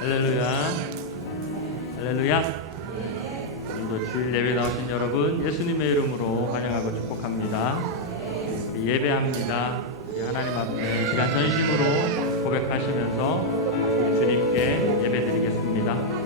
할렐루야. 할렐루야. 오늘도 주일 예배 나오신 여러분 예수님의 이름으로 환영하고 축복합니다. 예배합니다. 하나님 앞에 이 시간 전심으로 고백하시면서 우리 주님께 예배드리겠습니다.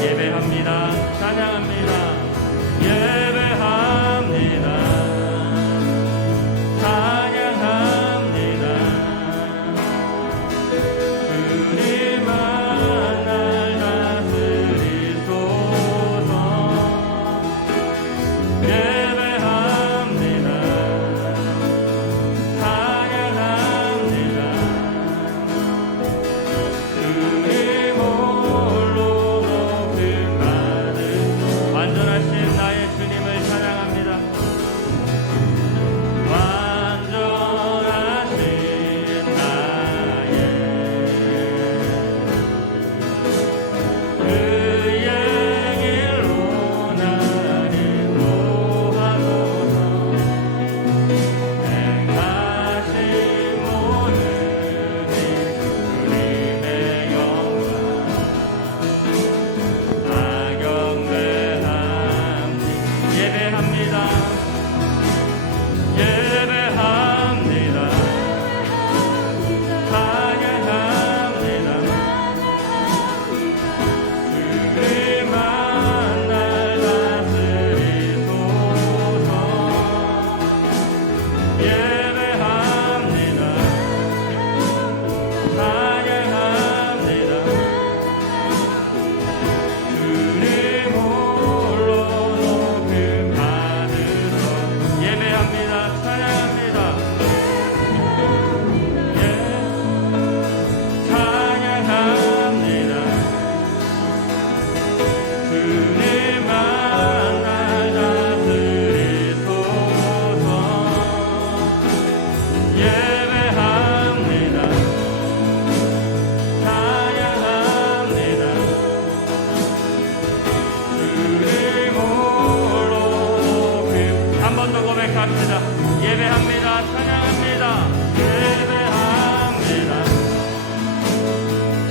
예배합니다. 찬양합니다. 예배합니다.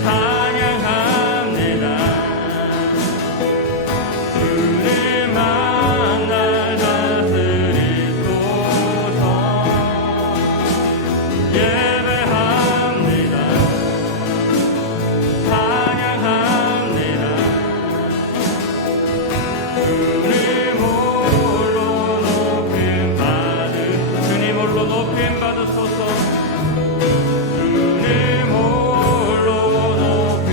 찬양합니다. 주님만 날 다스리소서. 예배합니다. 찬양합니다. 주님 높임 받으소서. 주님 홀로 높임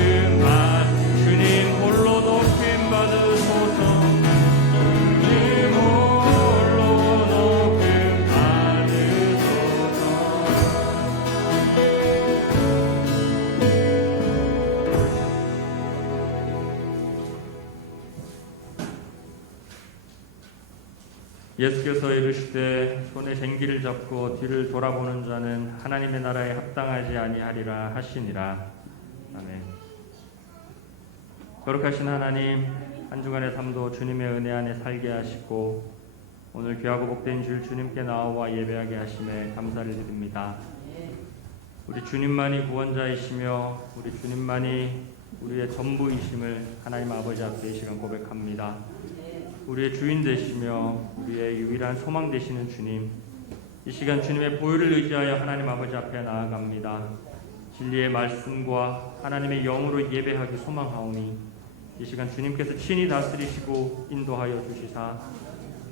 주님 홀로 높임 받으소서. 주님 홀로 높임 받으소서. 예수께서 이르시되 손에 쟁기를 잡고 뒤를 돌아보는 자는 하나님의 나라에 합당하지 아니하리라 하시니라. 아멘. 거룩하신 하나님, 한 주간의 삶도 주님의 은혜 안에 살게 하시고 오늘 귀하고 복된 주일 주님께 나와 예배하게 하심에 감사를 드립니다. 우리 주님만이 구원자이시며 우리 주님만이 우리의 전부이심을 하나님 아버지 앞에 이 시간 고백합니다. 우리의 주인 되시며 우리의 유일한 소망 되시는 주님, 이 시간 주님의 보혈을 의지하여 하나님 아버지 앞에 나아갑니다. 진리의 말씀과 하나님의 영으로 예배하기 소망하오니 이 시간 주님께서 친히 다스리시고 인도하여 주시사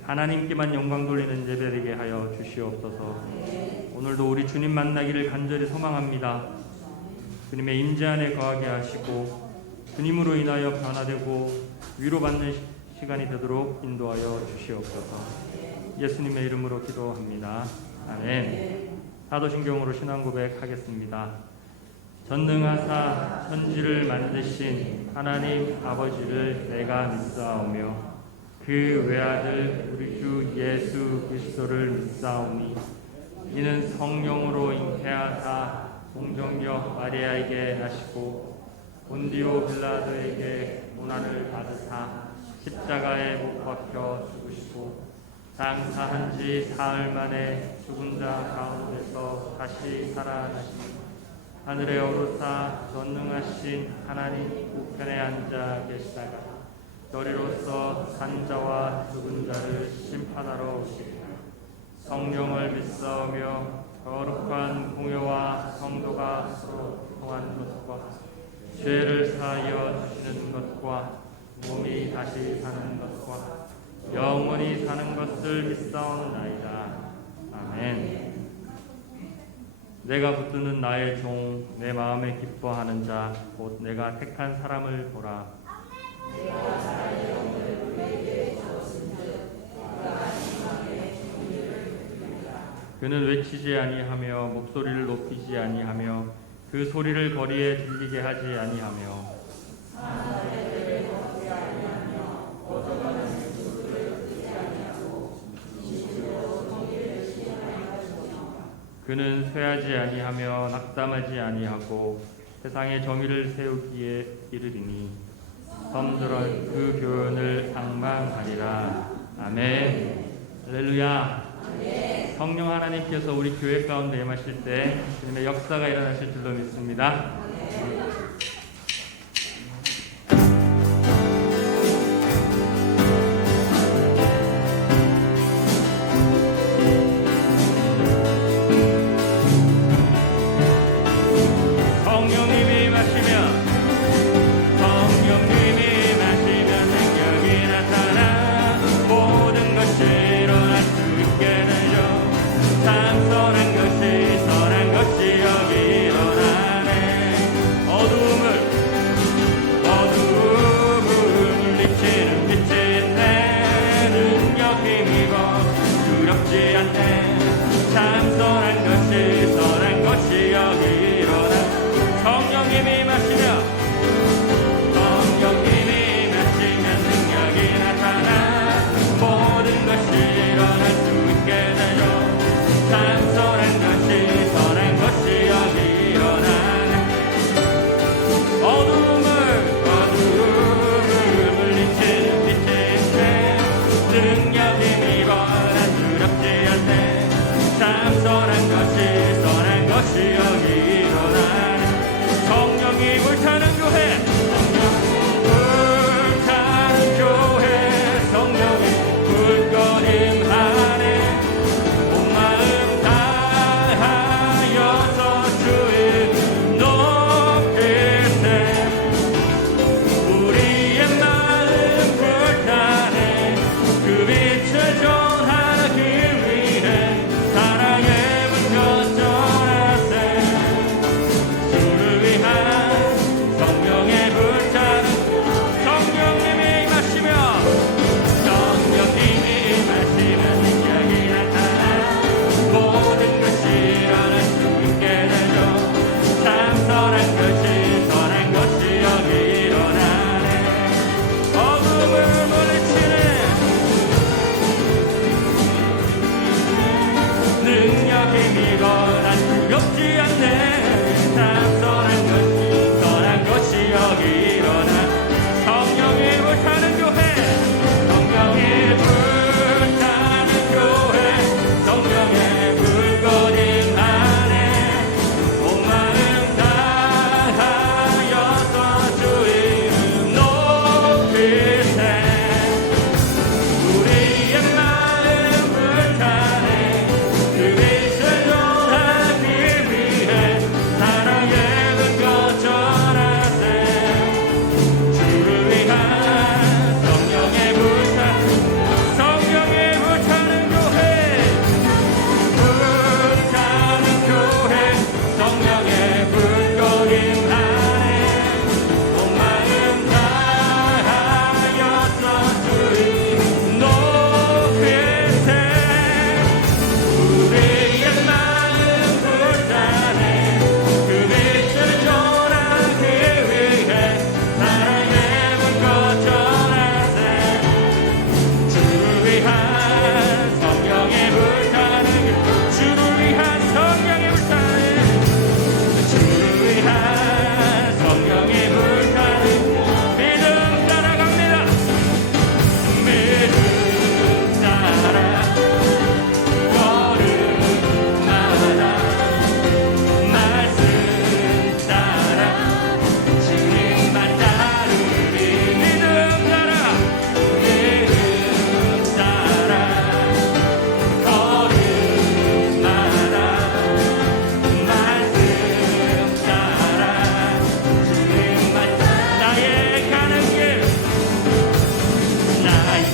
하나님께만 영광 돌리는 예배되게 하여 주시옵소서. 오늘도 우리 주님 만나기를 간절히 소망합니다. 주님의 임재 안에 거하게 하시고 주님으로 인하여 변화되고 위로받는 시간이 되도록 인도하여 주시옵소서. 예수님의 이름으로 기도합니다. 아멘. 사도신경으로 신앙 고백하겠습니다. 전능하사 천지를 만드신 하나님 아버지를 내가 믿사오며 그 외아들 우리 주 예수 그리스도를 믿사오니 이는 성령으로 잉태하사 동정녀 마리아에게 나시고 본디오 빌라도에게 고난을 받으사 십자가에 못 박혀 죽으시고 장사한 지 사흘 만에 죽은 자 가운데서 다시 살아나시니 하늘에 오르사 전능하신 하나님 우편에 앉아 계시다가 너리로서 산 자와 죽은 자를 심판하러 오시리라. 성령을 믿사오며 거룩한 공회와 성도가 서로 통한 것과 죄를 사하여 주시는 것과 몸이 다시 사는 것과 영원히 사는 것을 믿사옵나이다. 아멘. 내가 붙드는 나의 종, 내 마음에 기뻐하는 자, 곧 내가 택한 사람을 보라. 그는 외치지 아니하며 목소리를 높이지 아니하며 그 소리를 거리에 들리게 하지 아니하며 그는 쇠하지 아니하며 낙담하지 아니하고 세상에 정의를 세우기에 이르리니 섬들은 그 교훈을 앙망하리라. 아멘. 할렐루야. 성령 하나님께서 우리 교회 가운데 임하실 때 주님의 역사가 일어나실 줄로 믿습니다. 그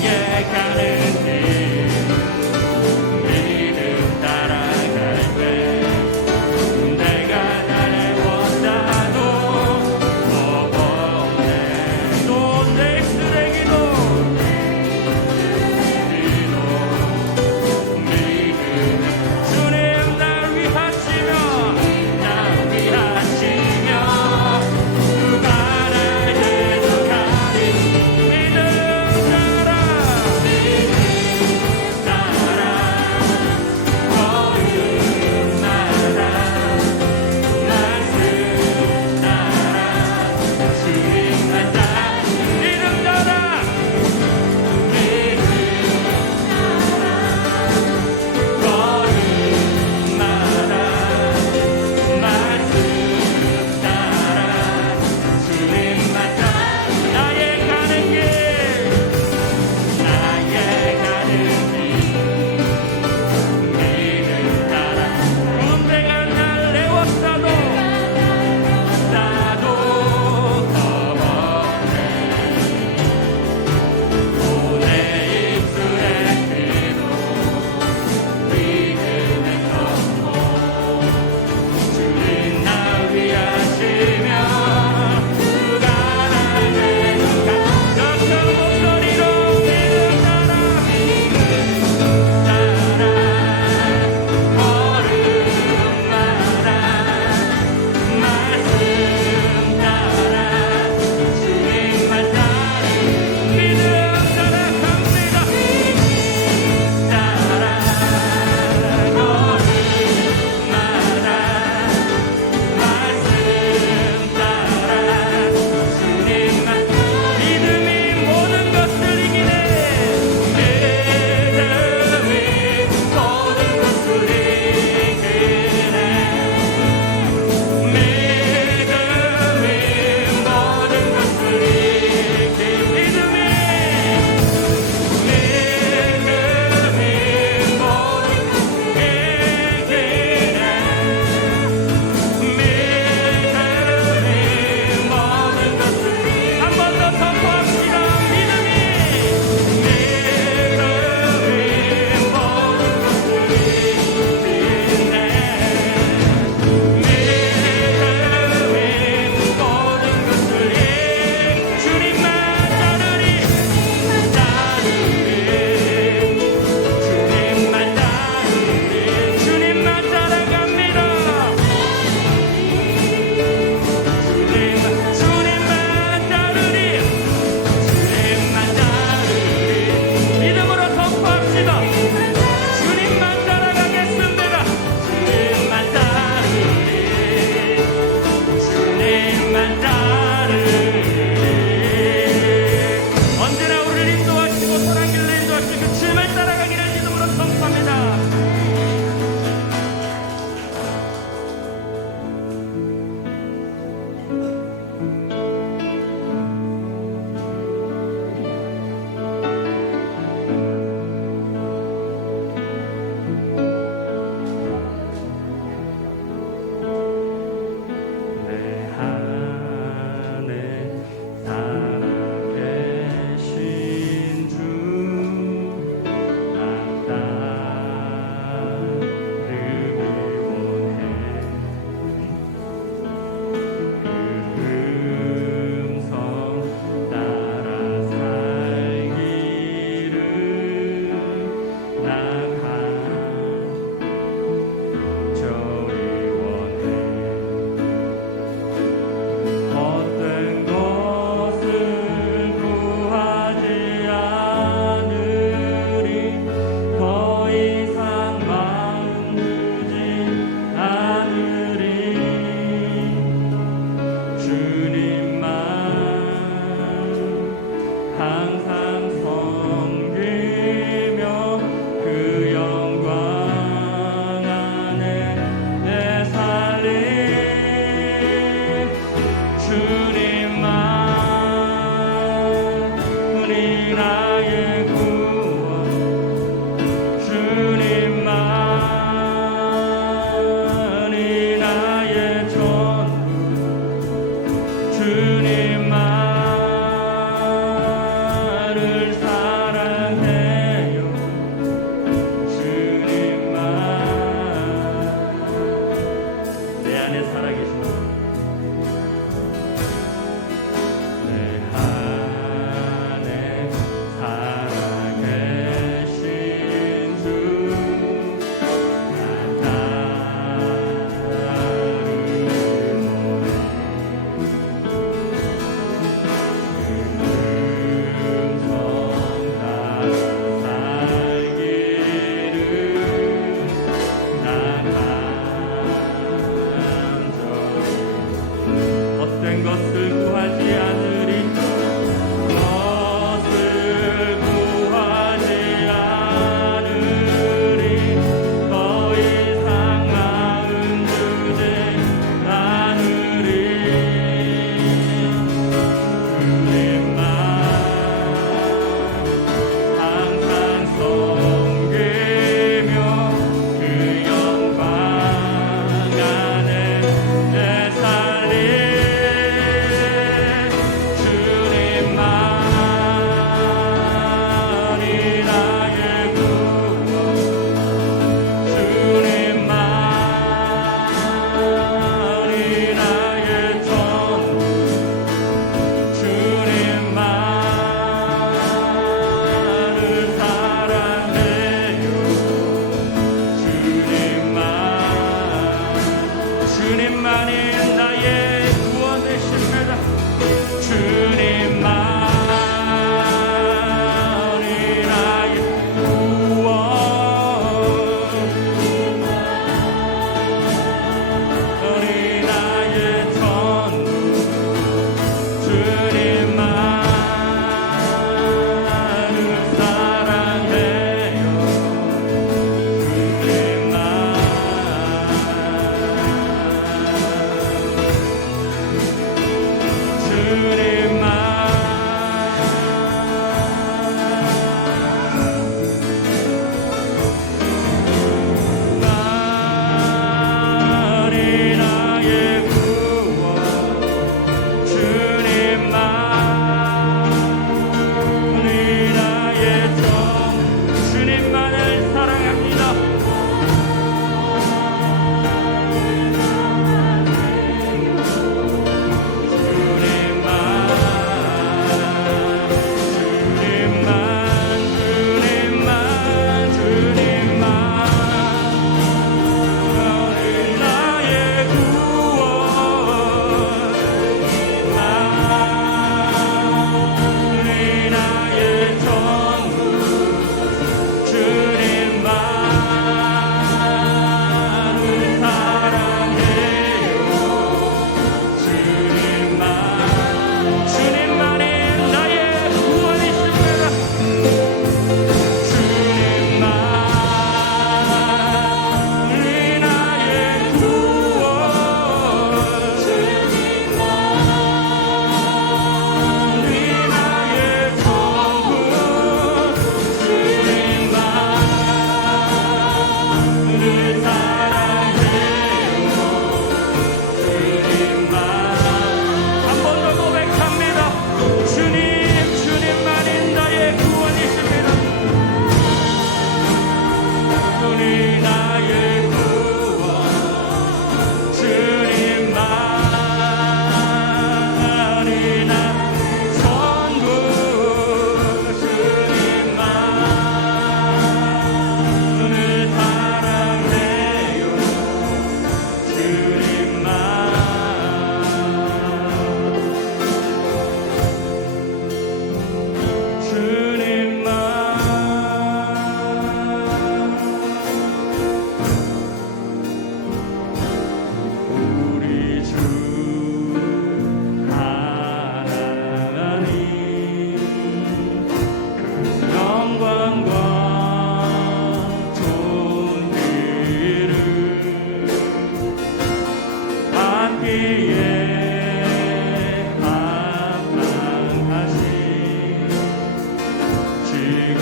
믿음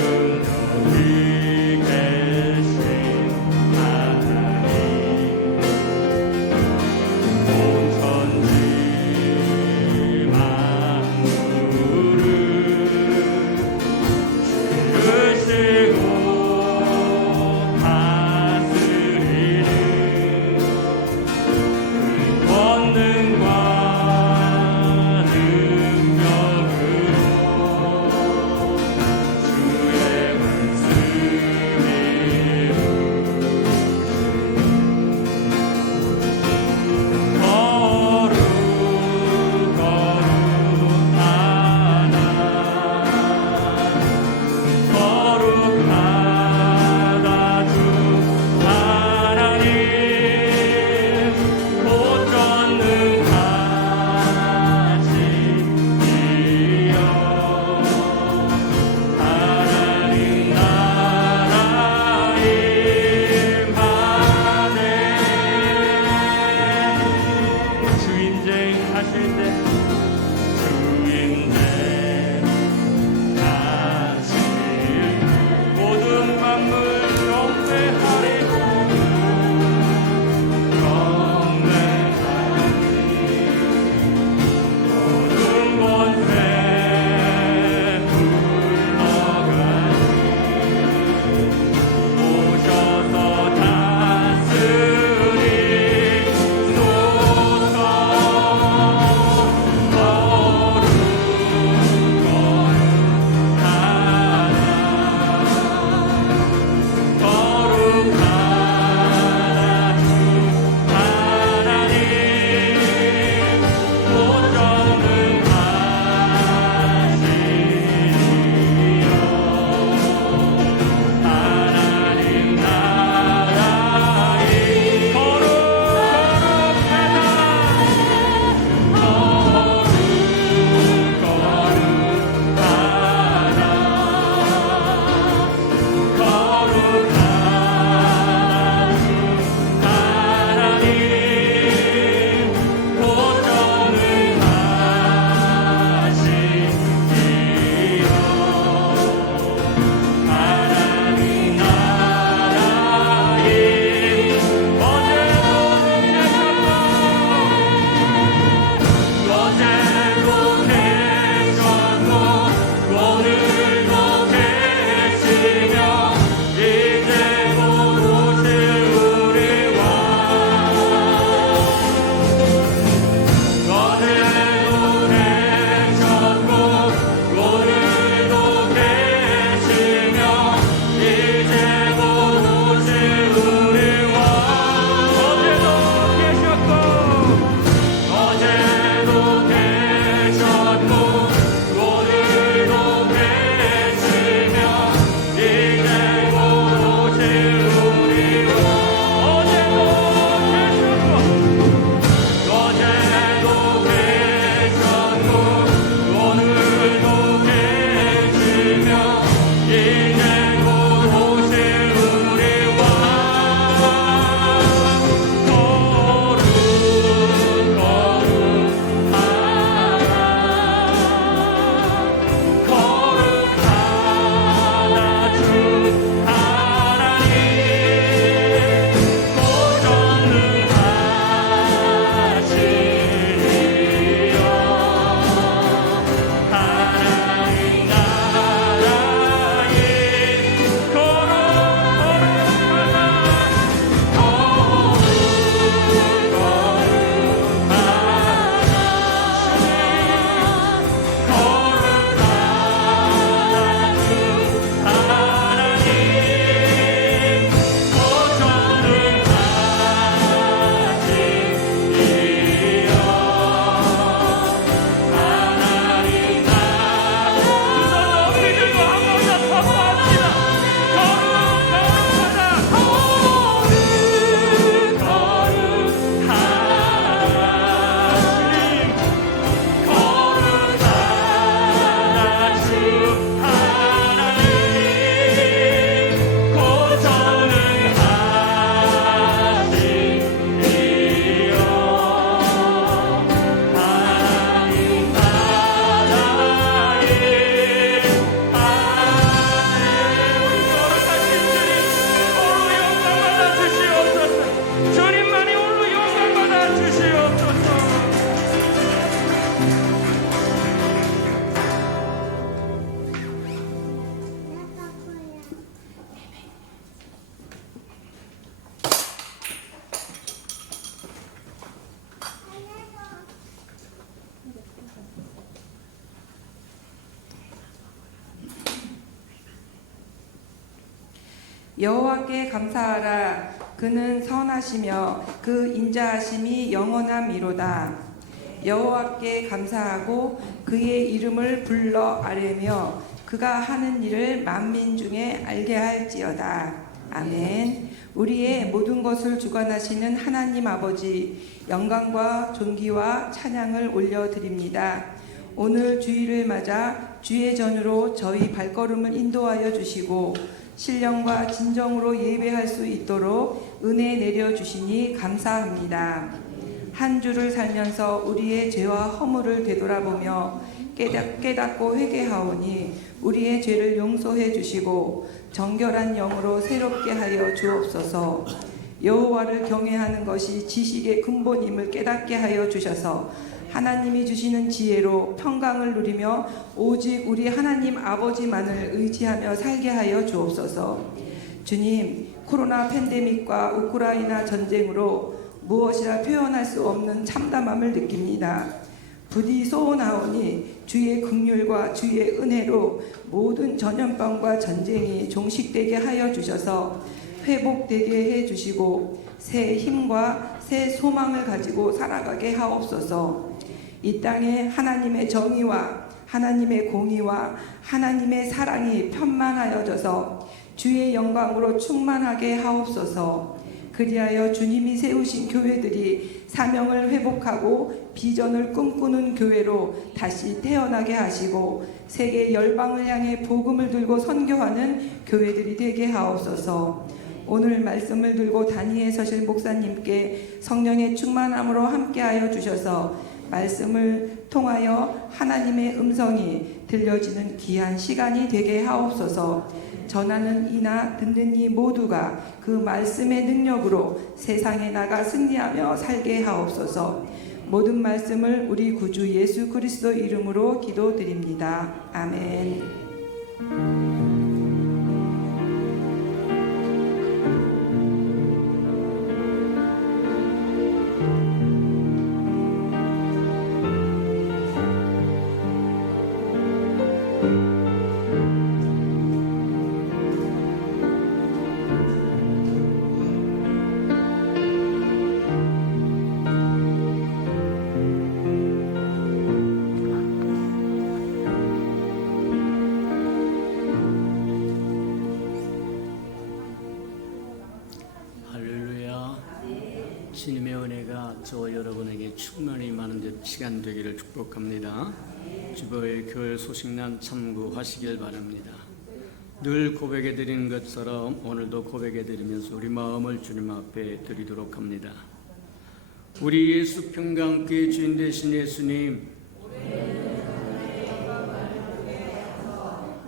여기 계신 하나님 온 천지 만물을 지으시고 다스리는 권능과 능력으로 주의 말씀 여호와께 감사하라. 그는 선하시며 그 인자하심이 영원함이로다. 여호와께 감사하고 그의 이름을 불러 아뢰며 그가 하는 일을 만민 중에 알게 할지어다. 아멘. 우리의 모든 것을 주관하시는 하나님 아버지, 영광과 존귀와 찬양을 올려드립니다. 오늘 주일을 맞아 주의 전으로 저희 발걸음을 인도하여 주시고 신령과 진정으로 예배할 수 있도록 은혜 내려주시니 감사합니다. 한 주를 살면서 우리의 죄와 허물을 되돌아보며 깨닫고 회개하오니 우리의 죄를 용서해 주시고 정결한 영으로 새롭게 하여 주옵소서. 여호와를 경외하는 것이 지식의 근본임을 깨닫게 하여 주셔서 하나님이 주시는 지혜로 평강을 누리며 오직 우리 하나님 아버지만을 의지하며 살게 하여 주옵소서. 주님, 코로나 팬데믹과 우크라이나 전쟁으로 무엇이라 표현할 수 없는 참담함을 느낍니다. 부디 소원하오니 주의 긍휼과 주의 은혜로 모든 전염병과 전쟁이 종식되게 하여 주셔서 회복되게 해 주시고 새 힘과 새 소망을 가지고 살아가게 하옵소서. 이 땅에 하나님의 정의와 하나님의 공의와 하나님의 사랑이 편만하여져서 주의 영광으로 충만하게 하옵소서. 그리하여 주님이 세우신 교회들이 사명을 회복하고 비전을 꿈꾸는 교회로 다시 태어나게 하시고 세계 열방을 향해 복음을 들고 선교하는 교회들이 되게 하옵소서. 오늘 말씀을 들고 단위에 서실 목사님께 성령의 충만함으로 함께하여 주셔서 말씀을 통하여 하나님의 음성이 들려지는 귀한 시간이 되게 하옵소서. 전하는 이나 듣는 이 모두가 그 말씀의 능력으로 세상에 나가 승리하며 살게 하옵소서. 모든 말씀을 우리 구주 예수 그리스도 이름으로 기도드립니다. 아멘. 주님의 은혜가 저와 여러분에게 충만히 많은 시간 되기를 축복합니다. 주보의 교회 소식난 참고하시길 바랍니다. 늘 고백해 드리는 것처럼 오늘도 고백해 드리면서 우리 마음을 주님 앞에 드리도록 합니다. 우리 예수 평강교회 주인 되신 예수님,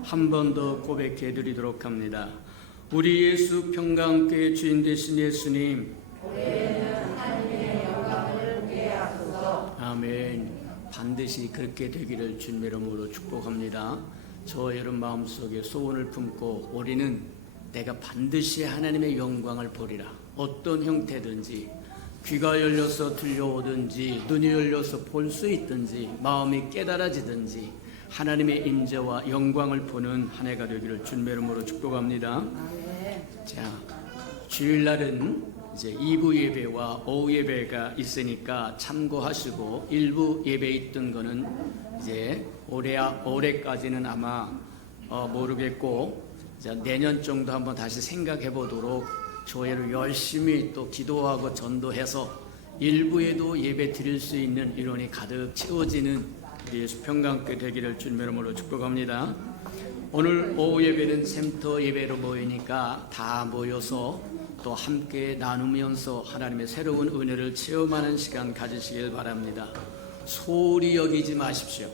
한 번 더 고백해 드리도록 합니다. 우리 예수 평강교회 주인 되신 예수님, 아멘. 반드시 그렇게 되기를 주님의 이름으로 축복합니다. 저와 여러분 마음속에 소원을 품고 우리는 내가 반드시 하나님의 영광을 보리라. 어떤 형태든지 귀가 열려서 들려오든지 눈이 열려서 볼 수 있든지 마음이 깨달아지든지 하나님의 임재와 영광을 보는 한 해가 되기를 주님의 이름으로 축복합니다. 자, 주일날은 이제 2부 예배와 오후 예배가 있으니까 참고하시고 1부 예배 있던 거는 이제 올해까지는 아마 모르겠고 내년 정도 한번 다시 생각해 보도록 교회를 열심히 또 기도하고 전도해서 1부에도 예배 드릴 수 있는 인원이 가득 채워지는 예수 평강교회 되기를 주님의 이름으로 축복합니다. 오늘 오후 예배는 센터 예배로 모이니까 다 모여서 또 함께 나누면서 하나님의 새로운 은혜를 체험하는 시간 가지시길 바랍니다. 소홀히 여기지 마십시오.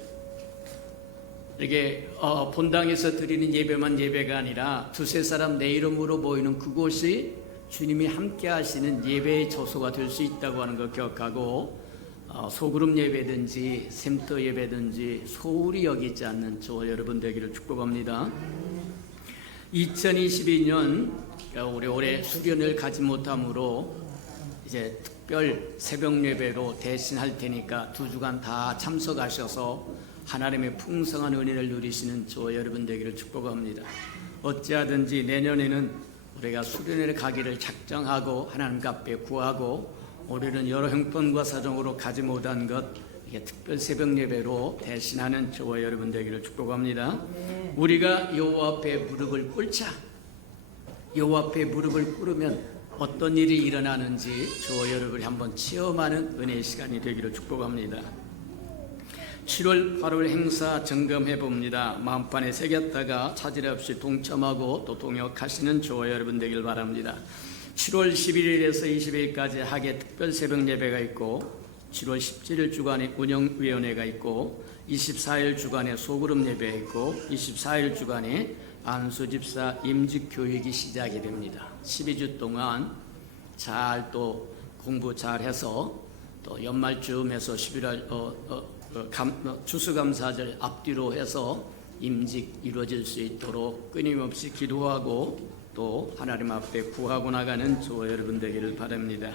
이게 본당에서 드리는 예배만 예배가 아니라 두세 사람 내 이름으로 모이는 그곳이 주님이 함께 하시는 예배의 저소가 될 수 있다고 하는 걸 기억하고 소그룹 예배든지 센터 예배든지 소홀히 여기지 않는 저와 여러분 되기를 축복합니다. 2022년 우리 올해 수련을 가지 못함으로 이제 특별 새벽 예배로 대신할 테니까 2주간 다 참석하셔서 하나님의 풍성한 은혜를 누리시는 저와 여러분 되기를 축복합니다. 어찌하든지 내년에는 우리 우리가 수련회를 가기를 작정하고 하나님 앞에 구하고 올해는 여러 형편과 사정으로 가지 못한 것 이게 특별 새벽 예배로 대신하는 저와 여러분 되기를 축복합니다. 우리가 여호와 앞에 무릎을 꿇자. 여호와 앞에 무릎을 꿇으면 어떤 일이 일어나는지 저와 여러분이 한번 체험하는 은혜의 시간이 되기를 축복합니다. 7월 8월 행사 점검해 봅니다. 마음판에 새겼다가 차질 없이 동참하고 또 동역하시는 저와 여러분 되길 바랍니다. 7월 11일에서 20일까지 하계 특별 새벽 예배가 있고 7월 17일 주간에 운영위원회가 있고 24일 주간에 소그룹 예배가 있고 24일 주간에 안수집사 임직 교육이 시작이 됩니다. 12주 동안 잘 또 공부 잘해서 또 연말쯤에서 11월 추수감사절 앞뒤로 해서 임직 이루어질 수 있도록 끊임없이 기도하고 또 하나님 앞에 구하고 나가는 저와 여러분 되기를 바랍니다.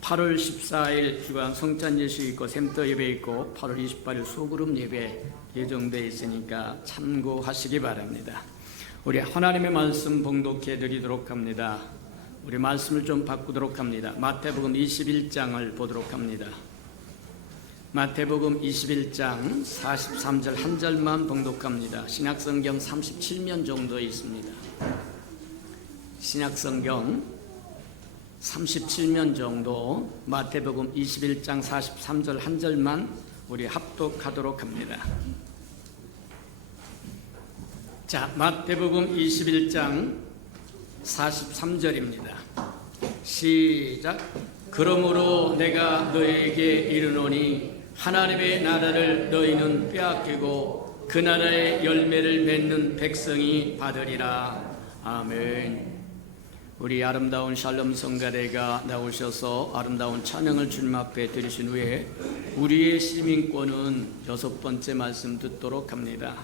8월 14일 주간 성찬 예식 있고 샘터 예배 있고 8월 28일 소그룹 예배 예정되어 있으니까 참고하시기 바랍니다. 우리 하나님의 말씀 봉독해 드리도록 합니다. 우리 말씀을 좀 바꾸도록 합니다. 마태복음 21장을 보도록 합니다. 마태복음 21장 43절 한 절만 봉독합니다. 신약성경 37면 정도 있습니다. 신약성경 37면 정도 마태복음 21장 43절 한 절만 우리 합독하도록 합니다. 자, 마태복음 21장 43절입니다. 시작. 그러므로 내가 너에게 이르노니 하나님의 나라를 너희는 빼앗기고 그 나라의 열매를 맺는 백성이 받으리라. 아멘. 우리 아름다운 샬롬 성가대가 나오셔서 아름다운 찬양을 주님 앞에 드리신 후에 우리의 시민권은 6번째 말씀 듣도록 합니다.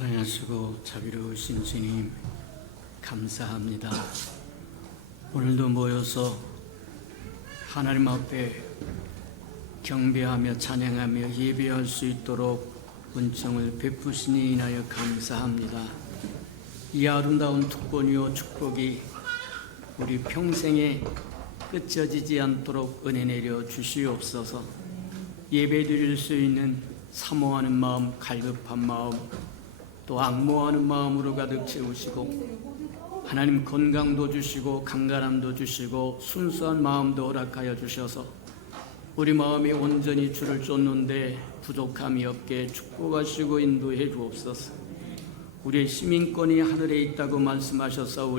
사랑하시고 자비로우신 주님, 감사합니다. 오늘도 모여서 하나님 앞에 경배하며 찬양하며 예배할 수 있도록 은총을 베푸시니 인하여 감사합니다. 이 아름다운 특권이요 축복이 우리 평생에 끝져지지 않도록 은혜 내려 주시옵소서. 예배 드릴 수 있는 사모하는 마음, 갈급한 마음, 또 악모하는 마음으로 가득 채우시고 하나님 건강도 주시고 강간함도 주시고 순수한 마음도 허락하여 주셔서 우리 마음이 온전히 주를 쫓는데 부족함이 없게 축복하시고 인도해 주옵소서. 우리의 시민권이 하늘에 있다고 말씀하셔서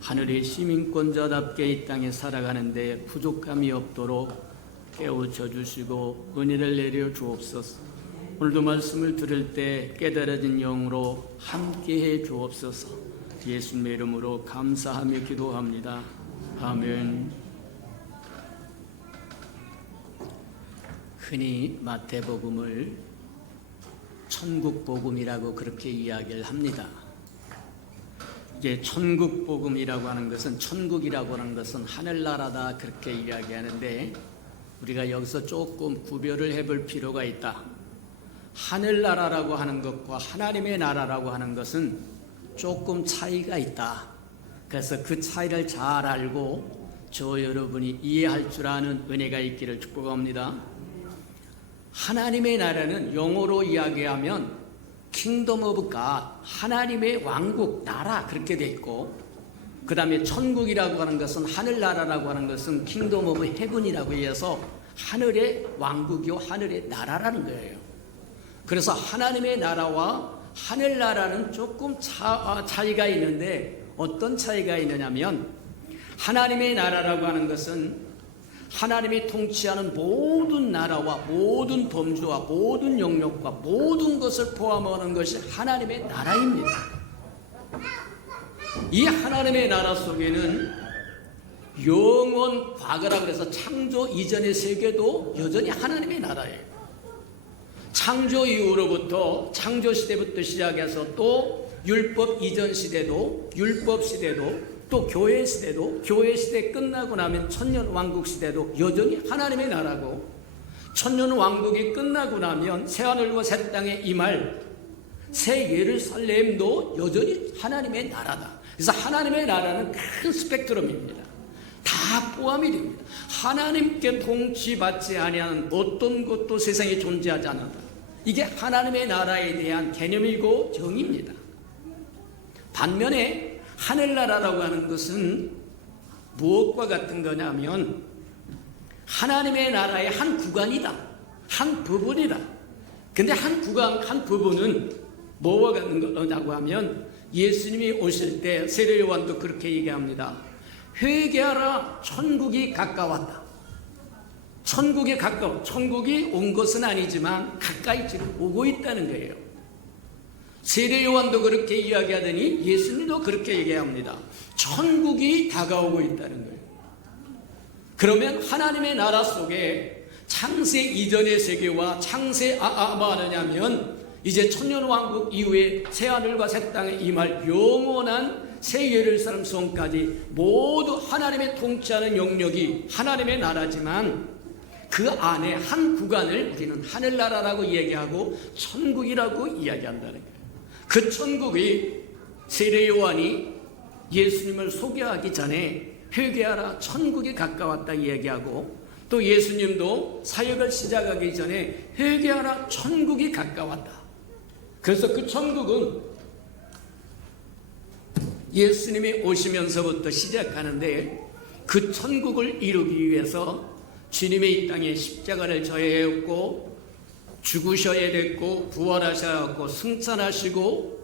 하늘의 시민권자답게 이 땅에 살아가는데 부족함이 없도록 깨우쳐 주시고 은혜를 내려 주옵소서. 오늘도 말씀을 들을 때 깨달아진 영으로 함께해 주옵소서. 예수님의 이름으로 감사하며 기도합니다. 아멘. 흔히 마태복음을 천국복음이라고 그렇게 이야기를 합니다. 이게 천국복음이라고 하는 것은, 천국이라고 하는 것은 하늘나라다 그렇게 이야기하는데, 우리가 여기서 조금 구별을 해볼 필요가 있다. 하늘나라라고 하는 것과 하나님의 나라라고 하는 것은 조금 차이가 있다. 그래서 그 차이를 잘 알고 저 여러분이 이해할 줄 아는 은혜가 있기를 축복합니다. 하나님의 나라는 영어로 이야기하면 Kingdom of God, 하나님의 왕국, 나라 그렇게 돼 있고, 그 다음에 천국이라고 하는 것은, 하늘나라라고 하는 것은 Kingdom of Heaven이라고 해서 하늘의 왕국이요 하늘의 나라라는 거예요. 그래서 하나님의 나라와 하늘나라는 조금 차이가 있는데, 어떤 차이가 있느냐면, 하나님의 나라라고 하는 것은 하나님이 통치하는 모든 나라와 모든 범주와 모든 영역과 모든 것을 포함하는 것이 하나님의 나라입니다. 이 하나님의 나라 속에는 영원 과거라고 해서 창조 이전의 세계도 여전히 하나님의 나라예요. 창조 이후로부터, 창조 시대부터 시작해서 또 율법 이전 시대도, 율법 시대도, 또 교회 시대도, 교회 시대 끝나고 나면 천년 왕국 시대도 여전히 하나님의 나라고, 천년 왕국이 끝나고 나면 새하늘과 새 땅에 임할 새 예루살렘도 여전히 하나님의 나라다. 그래서 하나님의 나라는 큰 스펙트럼입니다. 다 포함이 됩니다. 하나님께 통치받지 아니하는 어떤 것도 세상에 존재하지 않는다. 이게 하나님의 나라에 대한 개념이고 정의입니다. 반면에 하늘나라라고 하는 것은 무엇과 같은 거냐면 하나님의 나라의 한 구간이다. 한 부분이다. 근데 한 구간, 한 부분은 뭐와 같은 거냐고 하면 예수님이 오실 때 세례 요한도 그렇게 얘기합니다. 회개하라, 천국이 가까웠다. 천국에 가까워. 천국이 온 것은 아니지만 가까이 지금 오고 있다는 거예요. 세례 요한도 그렇게 이야기하더니 예수님도 그렇게 얘기합니다. 천국이 다가오고 있다는 거예요. 그러면 하나님의 나라 속에 창세 이전의 세계와 창세 뭐 하느냐면 이제 천년왕국 이후에 새하늘과 새 땅에 임할 영원한 새 예루살렘 성까지 모두 하나님의 통치하는 영역이 하나님의 나라지만 그 안에 한 구간을 우리는 하늘나라라고 얘기하고 천국이라고 이야기한다는 거예요. 그 천국이 세례 요한이 예수님을 소개하기 전에 회개하라, 천국이 가까웠다 얘기하고, 또 예수님도 사역을 시작하기 전에 회개하라, 천국이 가까웠다. 그래서 그 천국은 예수님이 오시면서부터 시작하는데, 그 천국을 이루기 위해서 주님의 이 땅에 십자가를 져야 했고, 죽으셔야 됐고, 부활하셔야 했고, 승천하시고,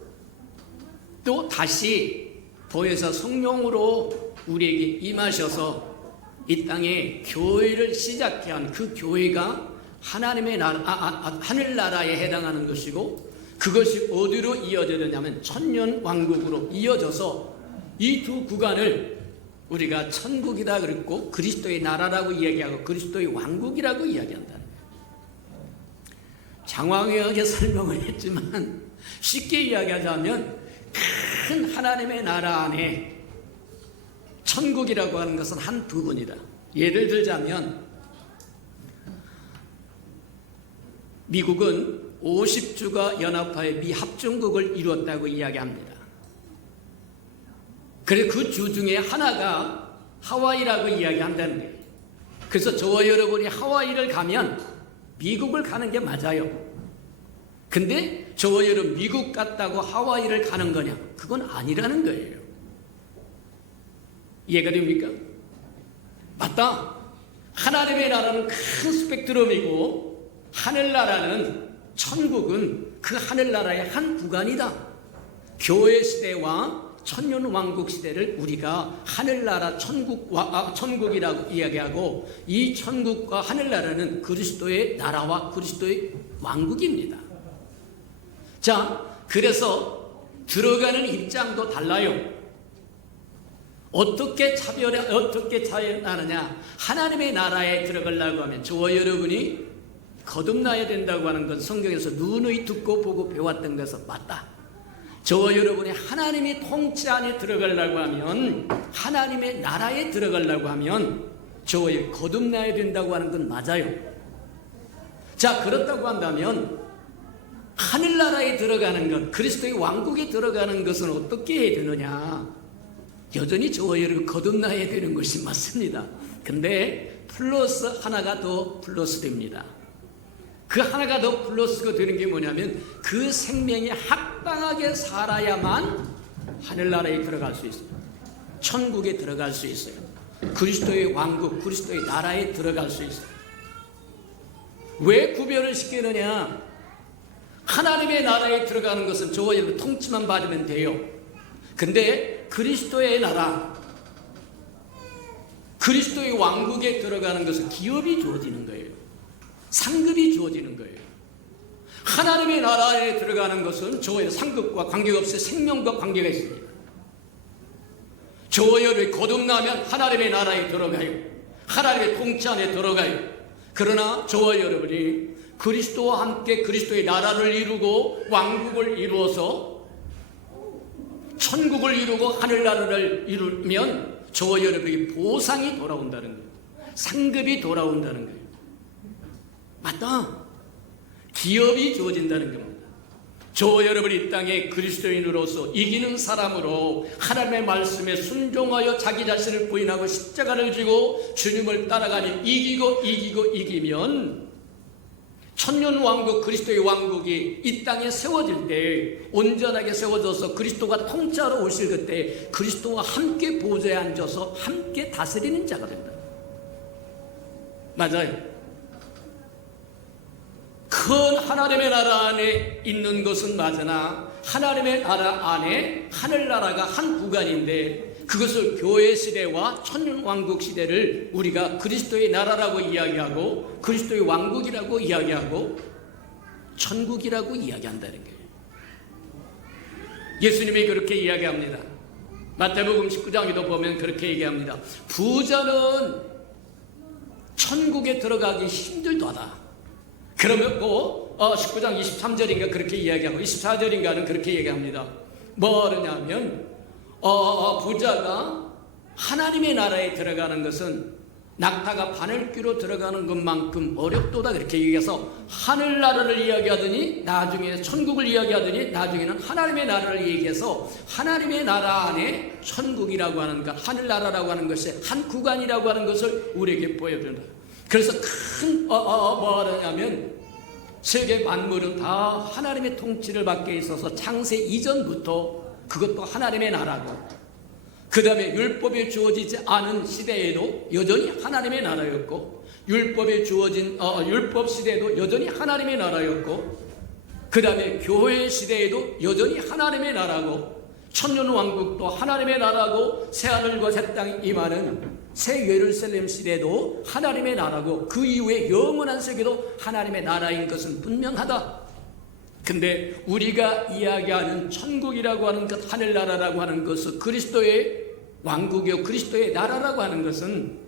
또 다시 보혜사 성령으로 우리에게 임하셔서 이 땅에 교회를 시작해 한 그 교회가 하나님의 나라, 하늘나라에 해당하는 것이고, 그것이 어디로 이어지느냐면 천년 왕국으로 이어져서 이 두 구간을 우리가 천국이다 그랬고 그리스도의 나라라고 이야기하고 그리스도의 왕국이라고 이야기한다는 거예요. 장황하게 설명을 했지만 쉽게 이야기하자면 큰 하나님의 나라 안에 천국이라고 하는 것은 한 부분이다. 예를 들자면 미국은 50주가 연합하여 미합중국을 이루었다고 이야기합니다. 그래서 그 주 중에 하나가 하와이라고 이야기한다는 거예요. 그래서 저와 여러분이 하와이를 가면 미국을 가는 게 맞아요. 근데 저와 여러분 미국 갔다고 하와이를 가는 거냐? 그건 아니라는 거예요. 이해가 됩니까? 맞다. 하나님의 나라는 큰 스펙트럼이고 하늘나라는 천국은 그 하늘나라의 한 구간이다. 교회 시대와 천년왕국 시대를 우리가 하늘나라 천국이라고 이야기하고 이 천국과 하늘나라는 그리스도의 나라와 그리스도의 왕국입니다. 자, 그래서 들어가는 입장도 달라요. 어떻게 차별하느냐? 하나님의 나라에 들어가려고 하면 저와 여러분이 거듭나야 된다고 하는 건 성경에서 누누이 듣고 보고 배웠던 것은 맞다. 저와 여러분이 하나님의 통치 안에 들어가려고 하면 하나님의 나라에 들어가려고 하면 저와 여러분이 거듭나야 된다고 하는 건 맞아요. 자, 그렇다고 한다면 하늘나라에 들어가는 것, 그리스도의 왕국에 들어가는 것은 어떻게 해야 되느냐? 여전히 저와 여러분 거듭나야 되는 것이 맞습니다. 근데 플러스 하나가 더 플러스 됩니다. 그 하나가 더 플러스가 되는 게 뭐냐면 그 생명이 합당하게 살아야만 하늘나라에 들어갈 수 있어요. 천국에 들어갈 수 있어요. 그리스도의 왕국, 그리스도의 나라에 들어갈 수 있어요. 왜 구별을 시키느냐? 하나님의 나라에 들어가는 것은 저와 여러분 통치만 받으면 돼요. 근데 그리스도의 나라, 그리스도의 왕국에 들어가는 것은 기업이 주어지는 거예요. 상급이 주어지는 거예요. 하나님의 나라에 들어가는 것은 저의 상급과 관계가 없어요. 생명과 관계가 있습니다. 저와 여러분이 거듭나면 하나님의 나라에 들어가요. 하나님의 통치 안에 들어가요. 그러나 저와 여러분이 그리스도와 함께 그리스도의 나라를 이루고 왕국을 이루어서 천국을 이루고 하늘나라를 이루면 저와 여러분에게 보상이 돌아온다는 거예요. 상급이 돌아온다는 거예요. 맞다. 기업이 주어진다는 겁니다. 저와 여러분이 이 땅에 그리스도인으로서 이기는 사람으로 하나님의 말씀에 순종하여 자기 자신을 부인하고 십자가를 지고 주님을 따라가니 이기면 천년왕국 그리스도의 왕국이 이 땅에 세워질 때 온전하게 세워져서 그리스도가 통치하러 오실 그때 그리스도와 함께 보좌에 앉아서 함께 다스리는 자가 된다. 맞아요. 큰 하나님의 나라 안에 있는 것은 맞으나 하나님의 나라 안에 하늘나라가 한 구간인데 그것을 교회 시대와 천년왕국 시대를 우리가 그리스도의 나라라고 이야기하고 그리스도의 왕국이라고 이야기하고 천국이라고 이야기한다는 거예요. 예수님이 그렇게 이야기합니다. 마태복음 19장에도 보면 그렇게 얘기합니다. 부자는 천국에 들어가기 힘들다다. 그러면 19장 23절인가 그렇게 이야기하고 24절인가는 그렇게 얘기합니다. 뭐냐면 부자가 하나님의 나라에 들어가는 것은 낙타가 바늘귀로 들어가는 것만큼 어렵도다 그렇게 얘기해서 하늘나라를 이야기하더니 나중에 천국을 이야기하더니 나중에는 하나님의 나라를 얘기해서 하나님의 나라 안에 천국이라고 하는 것, 하늘나라라고 하는 것이 한 구간이라고 하는 것을 우리에게 보여준다. 그래서 큰 뭐냐면 세계 만물은 다 하나님의 통치를 받게 있어서 창세 이전부터 그것도 하나님의 나라고 그 다음에 율법이 주어지지 않은 시대에도 여전히 하나님의 나라였고 율법에 주어진 율법 시대에도 여전히 하나님의 나라였고 그 다음에 교회 시대에도 여전히 하나님의 나라고 천년왕국도 하나님의 나라고 새하늘과 새 땅이 임하는 새 예루살렘 시대도 하나님의 나라고 그 이후에 영원한 세계도 하나님의 나라인 것은 분명하다. 근데 우리가 이야기하는 천국이라고 하는 것, 하늘나라라고 하는 것은 그리스도의 왕국이요 그리스도의 나라라고 하는 것은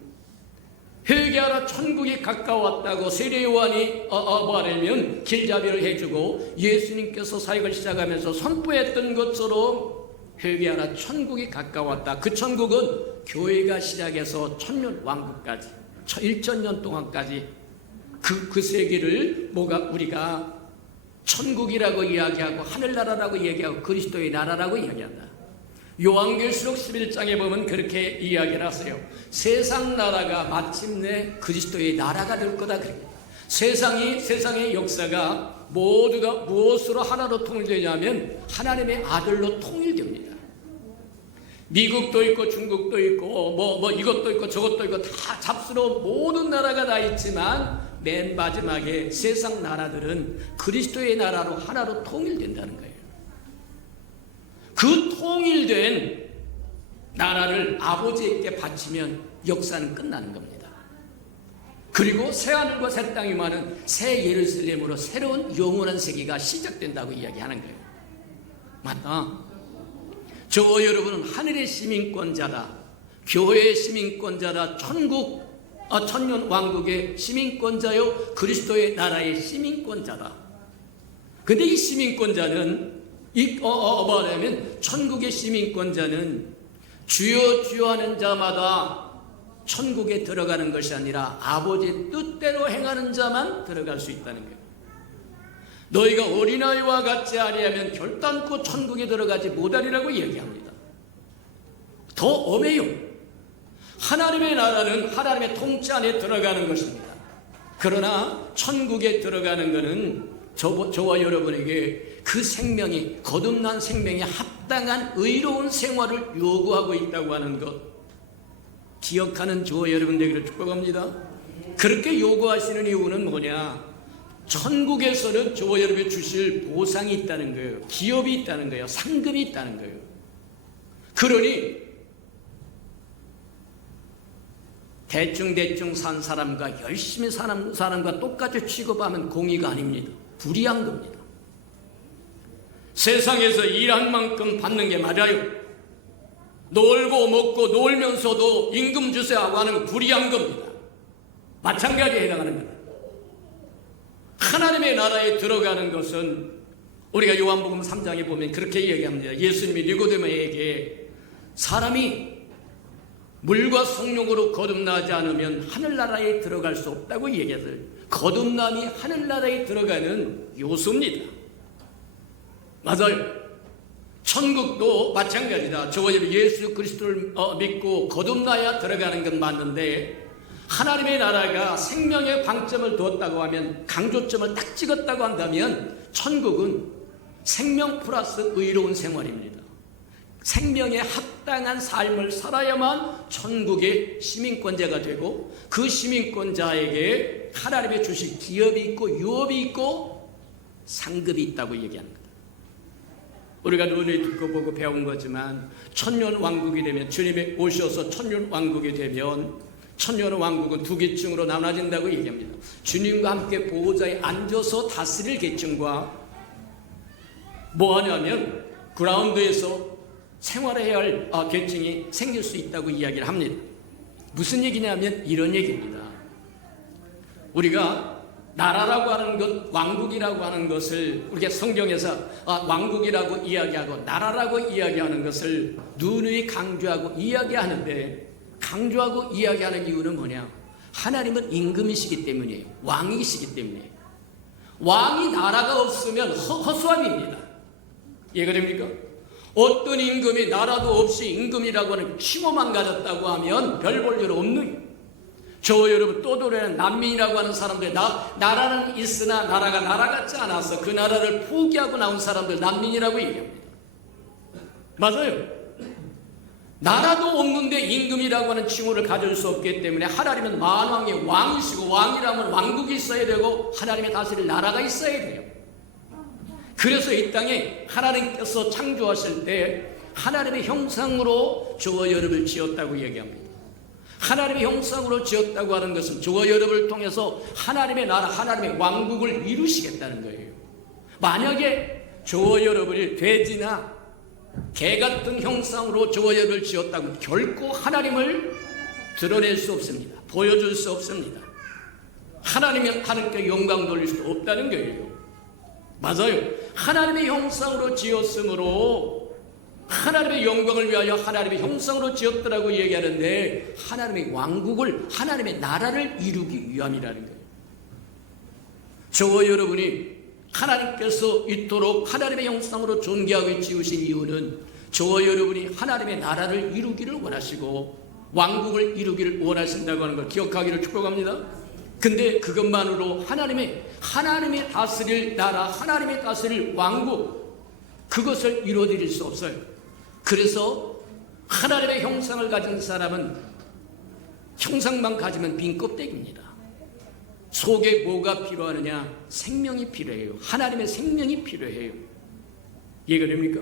회개하라 천국이 가까웠다고 세례 요한이 말하면 길잡이를 해주고 예수님께서 사역을 시작하면서 선포했던 것처럼 회개하라 천국이 가까웠다. 그 천국은 교회가 시작해서 천년 왕국까지 1000년 동안까지 그 세계를 우리가 천국이라고 이야기하고 하늘나라라고 이야기하고 그리스도의 나라라고 이야기한다. 요한계시록 11장에 보면 그렇게 이야기를 하세요. 세상 나라가 마침내 그리스도의 나라가 될 거다. 세상의 역사가 모두가 무엇으로 하나로 통일되냐면 하나님의 아들로 통일됩니다. 미국도 있고 중국도 있고 이것도 있고 저것도 있고 다 잡수로 모든 나라가 다 있지만 맨 마지막에 세상 나라들은 그리스도의 나라로 하나로 통일된다는 거예요. 그 통일된 나라를 아버지에게 바치면 역사는 끝나는 겁니다. 그리고 새하늘과 새 땅이 많은 새 예루살렘으로 새로운 영원한 세계가 시작된다고 이야기하는 거예요. 맞다. 저와 여러분은 하늘의 시민권자다. 교회의 시민권자다. 천년 왕국의 시민권자요. 그리스도의 나라의 시민권자다. 근데 이 시민권자는 말하면 천국의 시민권자는 주여 주여 하는 자마다 천국에 들어가는 것이 아니라 아버지의 뜻대로 행하는 자만 들어갈 수 있다는 거예요. 너희가 어린아이와 같지 아니하면 결단코 천국에 들어가지 못하리라고 얘기합니다. 더 엄해요. 하나님의 나라는 하나님의 통치 안에 들어가는 것입니다. 그러나 천국에 들어가는 것은 저와 여러분에게 그 생명이 거듭난 생명에 합당한 의로운 생활을 요구하고 있다고 하는 것 기억하는 저와 여러분 되기를 축복합니다. 그렇게 요구하시는 이유는 뭐냐? 천국에서는 저와 여러분이 주실 보상이 있다는 거예요. 기업이 있다는 거예요. 상금이 있다는 거예요. 그러니 대충 산 사람과 열심히 사는 사람과 똑같이 취급하면 공의가 아닙니다. 불이한 겁니다. 세상에서 일한 만큼 받는 게 맞아요. 놀고 먹고 놀면서도 임금 주세요 하고 하는 거 불이한 겁니다. 마찬가지에 해당하는 겁니다. 하나님의 나라에 들어가는 것은 우리가 요한복음 3장에 보면 그렇게 얘기합니다. 예수님이 니고데모에게 사람이 물과 성령으로 거듭나지 않으면 하늘나라에 들어갈 수 없다고 얘기했어요. 거듭남이 하늘나라에 들어가는 요소입니다. 맞아요. 천국도 마찬가지다. 저와 예수 그리스도를 믿고 거듭나야 들어가는 건 맞는데 하나님의 나라가 생명의 방점을 두었다고 하면 강조점을 딱 찍었다고 한다면 천국은 생명 플러스 의로운 생활입니다. 생명에 합당한 삶을 살아야만 천국의 시민권자가 되고 그 시민권자에게 하나님의 주실 기업이 있고 유업이 있고 상급이 있다고 얘기하는 겁니다. 우리가 눈에 듣고 보고 배운 거지만 천년 왕국이 되면 주님이 오셔서 천년 왕국이 되면 천년 왕국은 두 계층으로 나눠진다고 얘기합니다. 주님과 함께 보호자에 앉아서 다스릴 계층과 뭐하냐면 그라운드에서 생활해야 할 계층이 생길 수 있다고 이야기를 합니다. 무슨 얘기냐면 이런 얘기입니다. 우리가 나라라고 하는 것, 왕국이라고 하는 것을 우리가 성경에서 왕국이라고 이야기하고 나라라고 이야기하는 것을 누누이 강조하고 이야기하는데 강조하고 이야기하는 이유는 뭐냐? 하나님은 임금이시기 때문이에요. 왕이시기 때문이에요. 왕이 나라가 없으면 허수아비입니다. 이해가 됩니까? 어떤 임금이 나라도 없이 임금이라고 하는 칭호만 가졌다고 하면 별 볼 일 없는 거예요. 저 여러분 또도래는 난민이라고 하는 사람들 나라는 있으나 나라가 나라 같지 않아서 그 나라를 포기하고 나온 사람들 난민이라고 얘기합니다. 맞아요. 나라도 없는데 임금이라고 하는 칭호를 가질 수 없기 때문에 하나님은 만왕의 왕이시고 왕이라면 왕국이 있어야 되고 하나님의 다스릴 나라가 있어야 돼요. 그래서 이 땅에 하나님께서 창조하실 때 하나님의 형상으로 저와 여러분을 지었다고 얘기합니다. 하나님의 형상으로 지었다고 하는 것은 저와 여러분을 통해서 하나님의 나라, 하나님의 왕국을 이루시겠다는 거예요. 만약에 저와 여러분이 돼지나 개 같은 형상으로 저와 여러분을 지었다고 결코 하나님을 드러낼 수 없습니다. 보여줄 수 없습니다. 하나님께 영광 돌릴 수도 없다는 거예요. 맞아요. 하나님의 형상으로 지었으므로 하나님의 영광을 위하여 하나님의 형상으로 지었더라고 얘기하는데 하나님의 왕국을, 하나님의 나라를 이루기 위함이라는 거예요. 저와 여러분이 하나님께서 이토록 하나님의 형상으로 존귀하게 지으신 이유는 저와 여러분이 하나님의 나라를 이루기를 원하시고 왕국을 이루기를 원하신다고 하는 걸 기억하기를 축복합니다. 근데 그것만으로 하나님의 다스릴 나라, 하나님의 다스릴 왕국, 그것을 이루어드릴 수 없어요. 그래서 하나님의 형상을 가진 사람은 형상만 가지면 빈 껍데기입니다. 속에 뭐가 필요하느냐? 생명이 필요해요. 하나님의 생명이 필요해요. 이해가 됩니까?